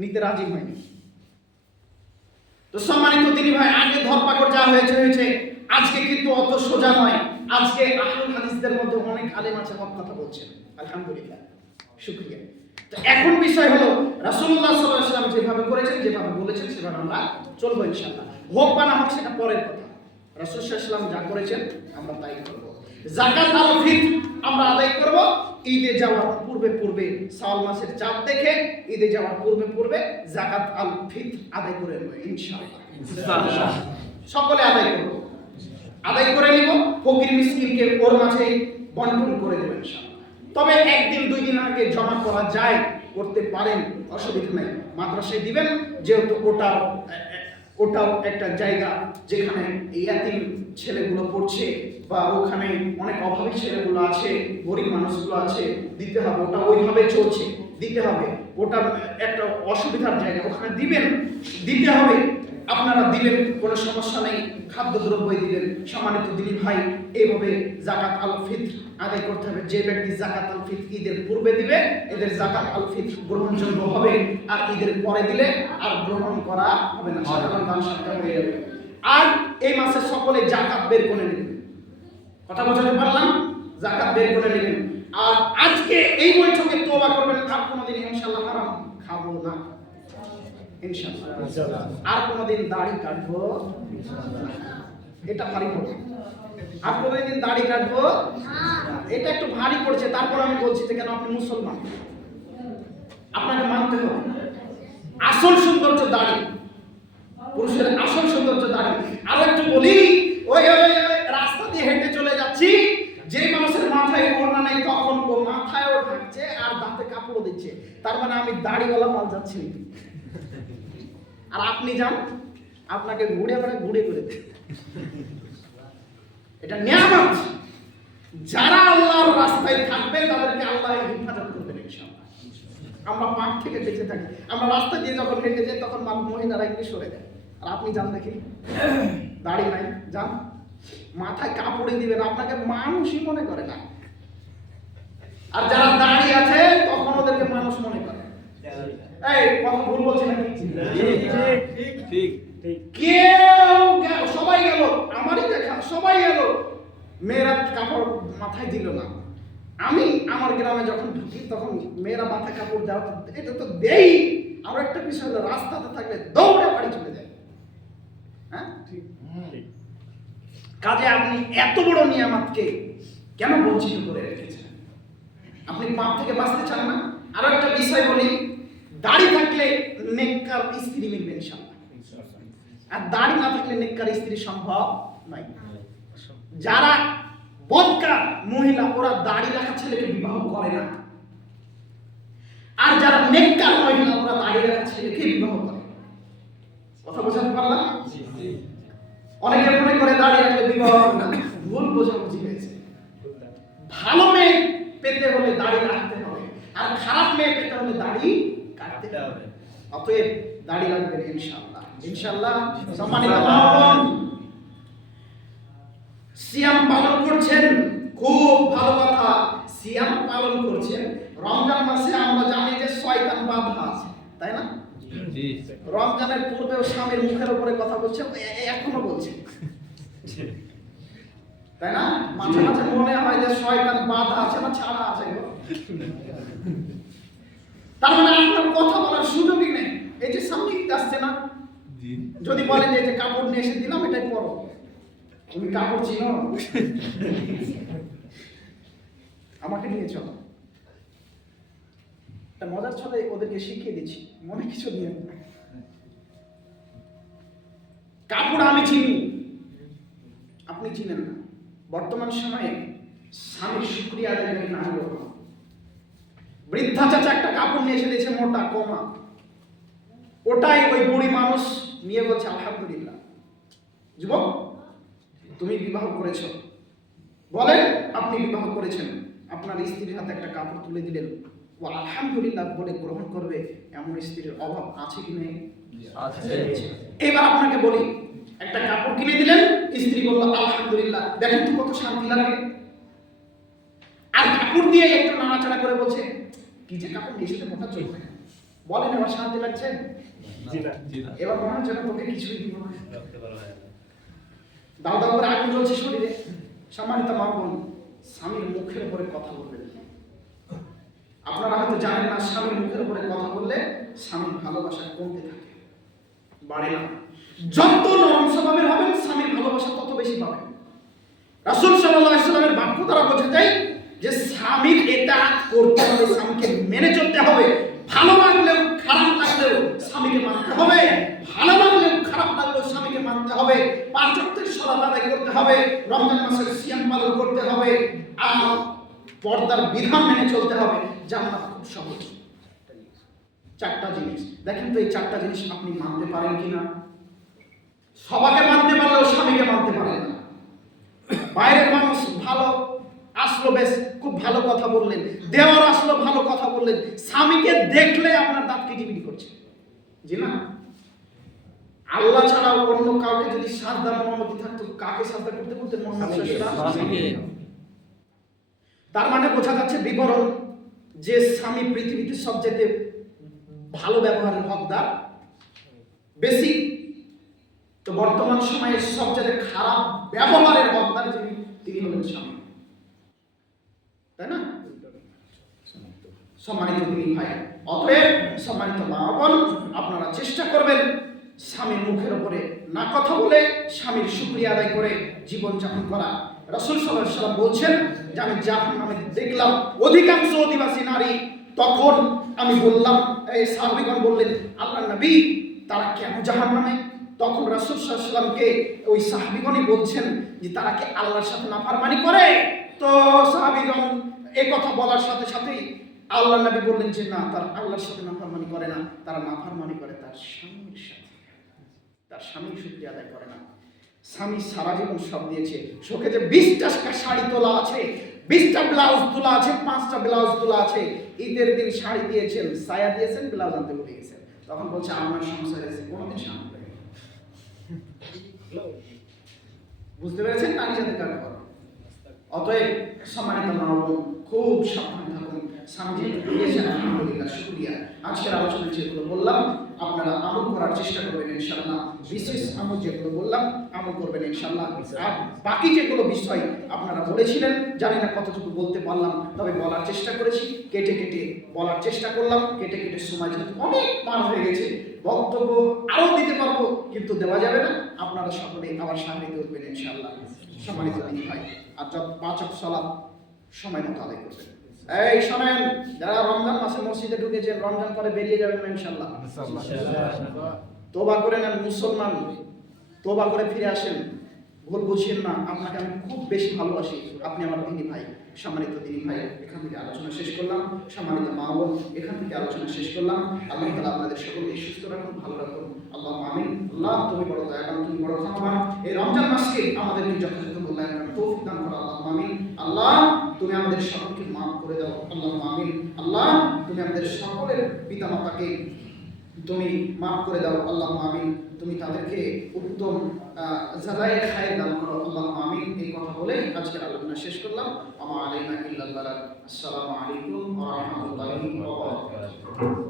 নিতে রাজি হয়নি। তো সম্মানিত দিনী ভাই, আগে ধরপাকড় যা হয়েছে, আজকে কিন্তু অত সোজা নয়। আজকে আহলুল হাদিসদের মধ্যে অনেক আলেম আছে, হক কথা বলছেন, আলহামদুলিল্লাহ, শুকরিয়া। তো এখন বিষয় হলো রাসূলুল্লাহ সাল্লাল্লাহু আলাইহি ওয়াসাল্লাম যেভাবে করেছেন, যেভাবে বলেছেন, সেভাবে আমরা চলবো ইনশাআল্লাহ। হোক বা না হোক সেটা পরের কথা। রাসূল সাল্লাল্লাহু আলাইহি ওয়াসাল্লাম যা করেছেন আমরা তাই করব। যাকাত আল ফিতর আমরা আদায় করব ঈদে যাওয়ার পূর্বে, শাওয়াল মাসের চাঁদ দেখে ঈদে যাওয়ার পূর্বে যাকাত আল ফিতর আদায় করে নেব ইনশাআল্লাহ। সকলে আদায় করব, আদায় করে নিব, ফকির মিসকিনকে ওর মাঝে বন্টন করে দেব ইনশাআল্লাহ। তবে 1-2 দিন আগে জমা করা যায়, করতে পারেন, অসুবিধা নেই। মাদ্রাসায় দিবেন, যেহেতু ওটাও একটা জায়গা যেখানে ইয়াতিম ছেলেগুলো পড়ছে, বা ওখানে অনেক অভাবী ছেলেগুলো আছে, গরিব মানুষগুলো আছে, দিতে হবে। ওটা ওইভাবে চলছে, দিতে হবে। ওটা একটা অসুবিধার জায়গা, ওখানে দিতে হবে। আপনারা দিবেন, কোনো সমস্যা নেই, খাদ্যদ্রব্যই দিবেন। সম্মানিত দিনী ভাই, এইভাবে জাকাত আল ফিত্র আদায় করতে হবে। যে ব্যক্তি জাকাত আল ফিত্র ঈদের পূর্বে দিবে এদের জাকাত আল ফিত্র গ্রহণযোগ্য হবে, আর ঈদের পরে দিলে আর গ্রহণ করা হবে না, সাধারণ দান সৎকার হয়ে যাবে। আর এই মাসে সকলে জাকাত বের করে নেবেন। কথা বোঝাতে পারলাম? জাকাত বের করে নেবেন। আর আজকে এই বৈঠকে তওবা করবেন, আর কোনোদিন ইনশাআল্লাহ হারাম খাবো না, ইনশাআল্লাহ। আর কোনোদিন দাড়ি কাটবো না, এটা ভারী পড়ছে। আর কোনোদিন দাড়ি কাটবো এটা একটু ভারী পড়ছে। তারপর আমি বলছি যে কেন আপনি মুসলমান, আপনাকে মানতে হবে। আসল সৌন্দর্য দাড়ি, পুরুষের আসল সৌন্দর্য দাড়ি। আরো একটু বলি, ওই রাস্তা দিয়ে হেঁটে চলে যাচ্ছি, যে মানুষের মাথায় ওড়না নেই তখন ও মাথায়ও ঢাকছে আর দাঁতে কাপড় দিচ্ছে, তার মানে আমি দাড়িওয়ালা মাল যাচ্ছি। আর আপনি যান, আপনাকে ঘুরে ঘুরে ঘুরে এটা নিয়ামত। যারা আল্লাহর রাস্তায় থাকবে তাদেরকে আল্লাহ হেফাজত করবেন ইনশাআল্লাহ। আমরা পাক থেকে বেঁচে থাকি, আমরা রাস্তা দিয়ে যখন হেঁটে যাই তখন মহিলারা একটু সরে যায়। আর আপনি যান দেখি, দাড়ি নাই, যান মাথায় কাপড়ে দিবেন, আপনাকে মানুষই মনে করে না। আর যারা দাঁড়িয়ে আছে তখন ওদেরকে মানুষ মনে করে। এই কথা ভুল বলছি নাকি? ঠিক। কেউ সবাই গেল, আমারই দেখা, সবাই গেল, মেয়েরা কাপড় মাথায় দিল না। আমি আমার গ্রামে যখন ঢুকি তখন মেয়েরা মাথায় কাপড় দেওয়া, এটা তো দেই। আর একটা বিষয় হলো রাস্তাতে থাকলে দৌড়ে বাড়ি চলে যায়। হ্যাঁ, ঠিক। কাজে আপনি এত বড় নিয়ামতকে কেন বঞ্চিত করে রেখেছেন? আপনি পাপ থেকে বাঁচতে চান না? আরো একটা বিষয় বলি, দাড়ি থাকলে নেককার স্ত্রী মিলবে ইনশাআল্লাহ, আর দাড়ি না থাকলে নেককার স্ত্রী সম্ভব নয়। যারা বদকার মহিলা ওরা দাড়ি রাখা ছেলেকে বিবাহ করে না, আর যারা নেককার মহিলা ওরা দাড়ি রাখা ছেলেকে বিবাহ করে। কথা বোঝাতে পারলাম? অনেকে মনে করে দাড়ি রাখলে বিবাহ হবে না, ভুল বোঝাবুঝি হয়েছে। ভালো মেয়ে পেতে হলে দাড়ি রাখতে হবে, আর খারাপ মেয়ে পেতে হলে দাড়ি কাটতে হবে। অতএব দাড়ি রাখবেন ইনশাআল্লাহ, ইনশাআল্লাহ। সম্মানিত ভাই, সিয়াম পালন করছেন, খুব ভালো কথা। সিয়াম পালন করছেন, রমজান মাসে আমরা জানি যে শয়তান বাধা আছে, তাই না? জি। রমজানের পূর্বেও স্বামীর মুখের উপরে কথা বলছে, এখনো বলছে, তাই না? মাঝে মাঝে মনে হয় যে শয়তান বাধা আছে না ছাড়া আছে। তার মানে আপনার কথা বলার সুযোগই নেই। এই যে সামনে ঈদ আসছে না, যদি বলেন যে কাপড় নিয়ে এসে দিলাম এটাই পরো, তুমি কাপড় চিনো, আমাকে নিয়ে চলো, মজার ছলে ওদেরকে শিখিয়ে দিচ্ছি, মনে কিছু নিয়ে। কাপড় আমি চিনি, আপনি চিনেন না। বর্তমান সময়ে স্বামীর শুকরিয়া আদায়কারী না হলো, বৃদ্ধা চাচা একটা কাপড় নিয়ে এসে দিয়েছে মোটা কমা, ওটাই ওই বুড়ি মানুষ নিয়ে বলছে আলহামদুলিল্লাহ। যুবক, তুমি বিবাহ করেছো, বলেন আপনি বিবাহ করেছেন, আপনার স্ত্রীর হাতে একটা কাপড় তুলে দিলেন, ও আলহামদুলিল্লাহ বলে গ্রহণ করবে, এমন স্ত্রীর অভাব আছে কি নেই? আছে। এবার আপনাকে বলি, একটা কাপড় কিনে দিলেন, স্ত্রী বলল আলহামদুলিল্লাহ, দেখেন তো কত শান্তি লাগে। আর কাপড় দিয়ে একটু নাড়াচাড়া করে বলছে কি যে কাপড় নিয়ে মোটা চলবে, বলেন এবার শান্তি লাগছে? এবার মনে হচ্ছে না তোকে কিছুই দিব না, দাও দাও করে আগুন জ্বলছে শরীরে। সম্মানিত মা বোন, স্বামীর মুখের উপরে কথা বলবেন। আপনারা হয়তো জানেন না, স্বামীর মুখের উপরে কথা বললে স্বামীর ভালোবাসা কমতে থাকে, বাড়ে না। যত নরম স্বভাবের হবেন স্বামীর ভালোবাসা তত বেশি পাবেন। রাসূল সাল্লাল্লাহু আলাইহি ওয়াসাল্লামের বাক্য দ্বারা বোঝা যায় যে স্বামীর ইতাআত করতে হবে, স্বামীকে মেনে চলতে হবে। ভালো লাগলেও খারাপ লাগলেও স্বামীকে মানতে হবে, ভালো লাগলেও খারাপ লাগলেও স্বামীকে মানতে হবে। 5 ওয়াক্তের সালাত আদায় করতে হবে, রমজান মাসের সিয়াম পালন করতে হবে, আর পর্দার বিধান মেনে চলতে হবে। জান্নাত খুব সহজ। 4টা জিনিস দেখেন তো, এই 4টা জিনিস আপনি মানতে পারেন কিনা? সবাইকে মানতে পারলেও স্বামীকে মানতে পারেন না। বাইরের মানুষ ভালো আসলো, বেশ খুব ভালো কথা বললেন, দেওয়ার আসলো ভালো কথা বললেন, স্বামীকে দেখলে আপনার দাঁত কিটিমিটি করছে, জি না? আল্লাহ ছাড়া অন্য কাউকে যদি সাজদার অনুমতি থাকতো, কাকে সাজদা করতে বলতেন? মুহাম্মদ সাল্লাল্লাহু আলাইহি ওয়াসাল্লাম। তার মানে বোঝা যাচ্ছে বিবরণ যে স্বামী পৃথিবীতে সবচেয়ে ভালো ব্যবহারের হকদার, বেশি। তো বর্তমান সময়ে সবচেয়ে খারাপ ব্যবহারের হকদার যিনি, তিনি হলেন স্বামী, তাই না? সম্মানিত দিনী ভাই, অতএব সম্মানিত মা বোন, আপনারা চেষ্টা করবেন স্বামীর মুখের উপরে না কথা বলে স্বামীর শুকরিয়া আদায় করে জীবনযাপন করা। রাসূল সাল্লাল্লাহু আলাইহি ওয়াসাল্লাম বলছেন যে আমি জাহান্নামে দেখলাম অধিকাংশ অধিবাসী নারী। তখন আমি বললাম, এই সাহাবীগণ বললেন, আল্লাহর নবী, তারা কেন জাহান্নামে? তখন রাসূল সাল্লাল্লাহু আলাইহি ওয়াসাল্লামকে ওই সাহাবীগণই বলছেন যে তারা কি আল্লাহর সাথে নাফরমানি করে? তো সাহাবীগণ এই কথা বলার সাথে সাথেই আল্লাহর নবী বললেন যে না, তারা আল্লাহর সাথে নাফরমানি করে না, তারা নাফরমানি করে তার স্বামীর সাথে। তার স্বামীর শুকরিয়া আদায় করে না। স্বামী সারা জীবন সব দিয়েছে, শোকে যে 20টা শাড়ি তোলা আছে, 20টা ব্লাউজ তোলা আছে, 5টা ব্লাউজ তোলা আছে। ঈদের দিন শাড়ি দিয়েছেন, সায়া দিয়েছেন, ব্লাউজ আনতে ভুলে গেছেন। তখন বলছে আমার সংসার আছে, কোনদিন স্বামী করে। বুঝতে পেরেছেন? নারী জাতি কাকে বলে। অতএব সম্মানিত মা বোন, খুব সাবধানে থাকুন। স্বামী যেহেতু দিয়েছেন, আলহামদুলিল্লাহ, শুকরিয়া। আজকের আলোচনায় যেগুলো বললাম আপনারা আমল করার চেষ্টা করবেন ইনশাআল্লাহ। বিশেষ আমল যেগুলো বললাম আমল করবেন ইনশাআল্লাহ। আর বাকি যেগুলো বিষয় আপনারা বলেছিলেন, জানি না কতটুকু বলতে পারলাম, তবে বলার চেষ্টা করেছি, কেটে কেটে বলার চেষ্টা করলাম। কেটে কেটে সময় যেহেতু অনেক পার হয়ে গেছে, বক্তব্য আরও দিতে পারবো, কিন্তু দেওয়া যাবে না। আপনারা সকলে আবার সামনে উঠবেন ইনশাআল্লাহ। সম্মানিত দিনী ভাই, আর যত 5 ওয়াক্ত সালাত সময় মতো আদায় করবেন। এই শোনেন, যারা রমজান মাসে মসজিদে ঢুকেছেন, রমজান পরে বেরিয়ে যাবেন না ইনশাআল্লাহ। তওবা করে নেন মুসলমান, তওবা করে ফিরে আসেন। ভুল বুঝেন না, আপনাকে আমি খুব বেশি ভালোবাসি, আপনি আমার দিনী ভাই। সম্মানিত দিনী ভাই, এখান থেকে আলোচনা শেষ করলাম। সম্মানিত মা বোন, এখান থেকে আলোচনা শেষ করলাম। আল্লাহ তাআলা আপনাদের সকলকে সুস্থ রাখুন, ভালো রাখুন। আল্লাহুম্মা আমিন। আল্লাহ, তুমি বড় দয়াবান, তুমি বড় ক্ষমাবান। এই রমজান মাসকে আমাদেরকে যথাযথ মূল্যায়ন করার তৌফিক দান করো। আল্লাহুম্মা আমিন। আল্লাহ, তুমি আমাদের সকলকে মাফ করে দাও। আল্লাহুম্মা আমিন। আল্লাহ, তুমি আমাদের সকলের পিতামাতাকে তুমি মাফ করে দাও। আল্লাহুম্মা আমিন। তুমি তাদেরকে উত্তম জাযায়ে খায়র দান করো। আল্লাহুম্মা আমিন। এই কথা বলে আজকের আলোচনা শেষ করলাম। আমা আলাইনা ইল্লাল বালাগ। আসসালামু আলাইকুম ওয়া রাহমাতুল্লাহি ওয়া বারাকাতুহু।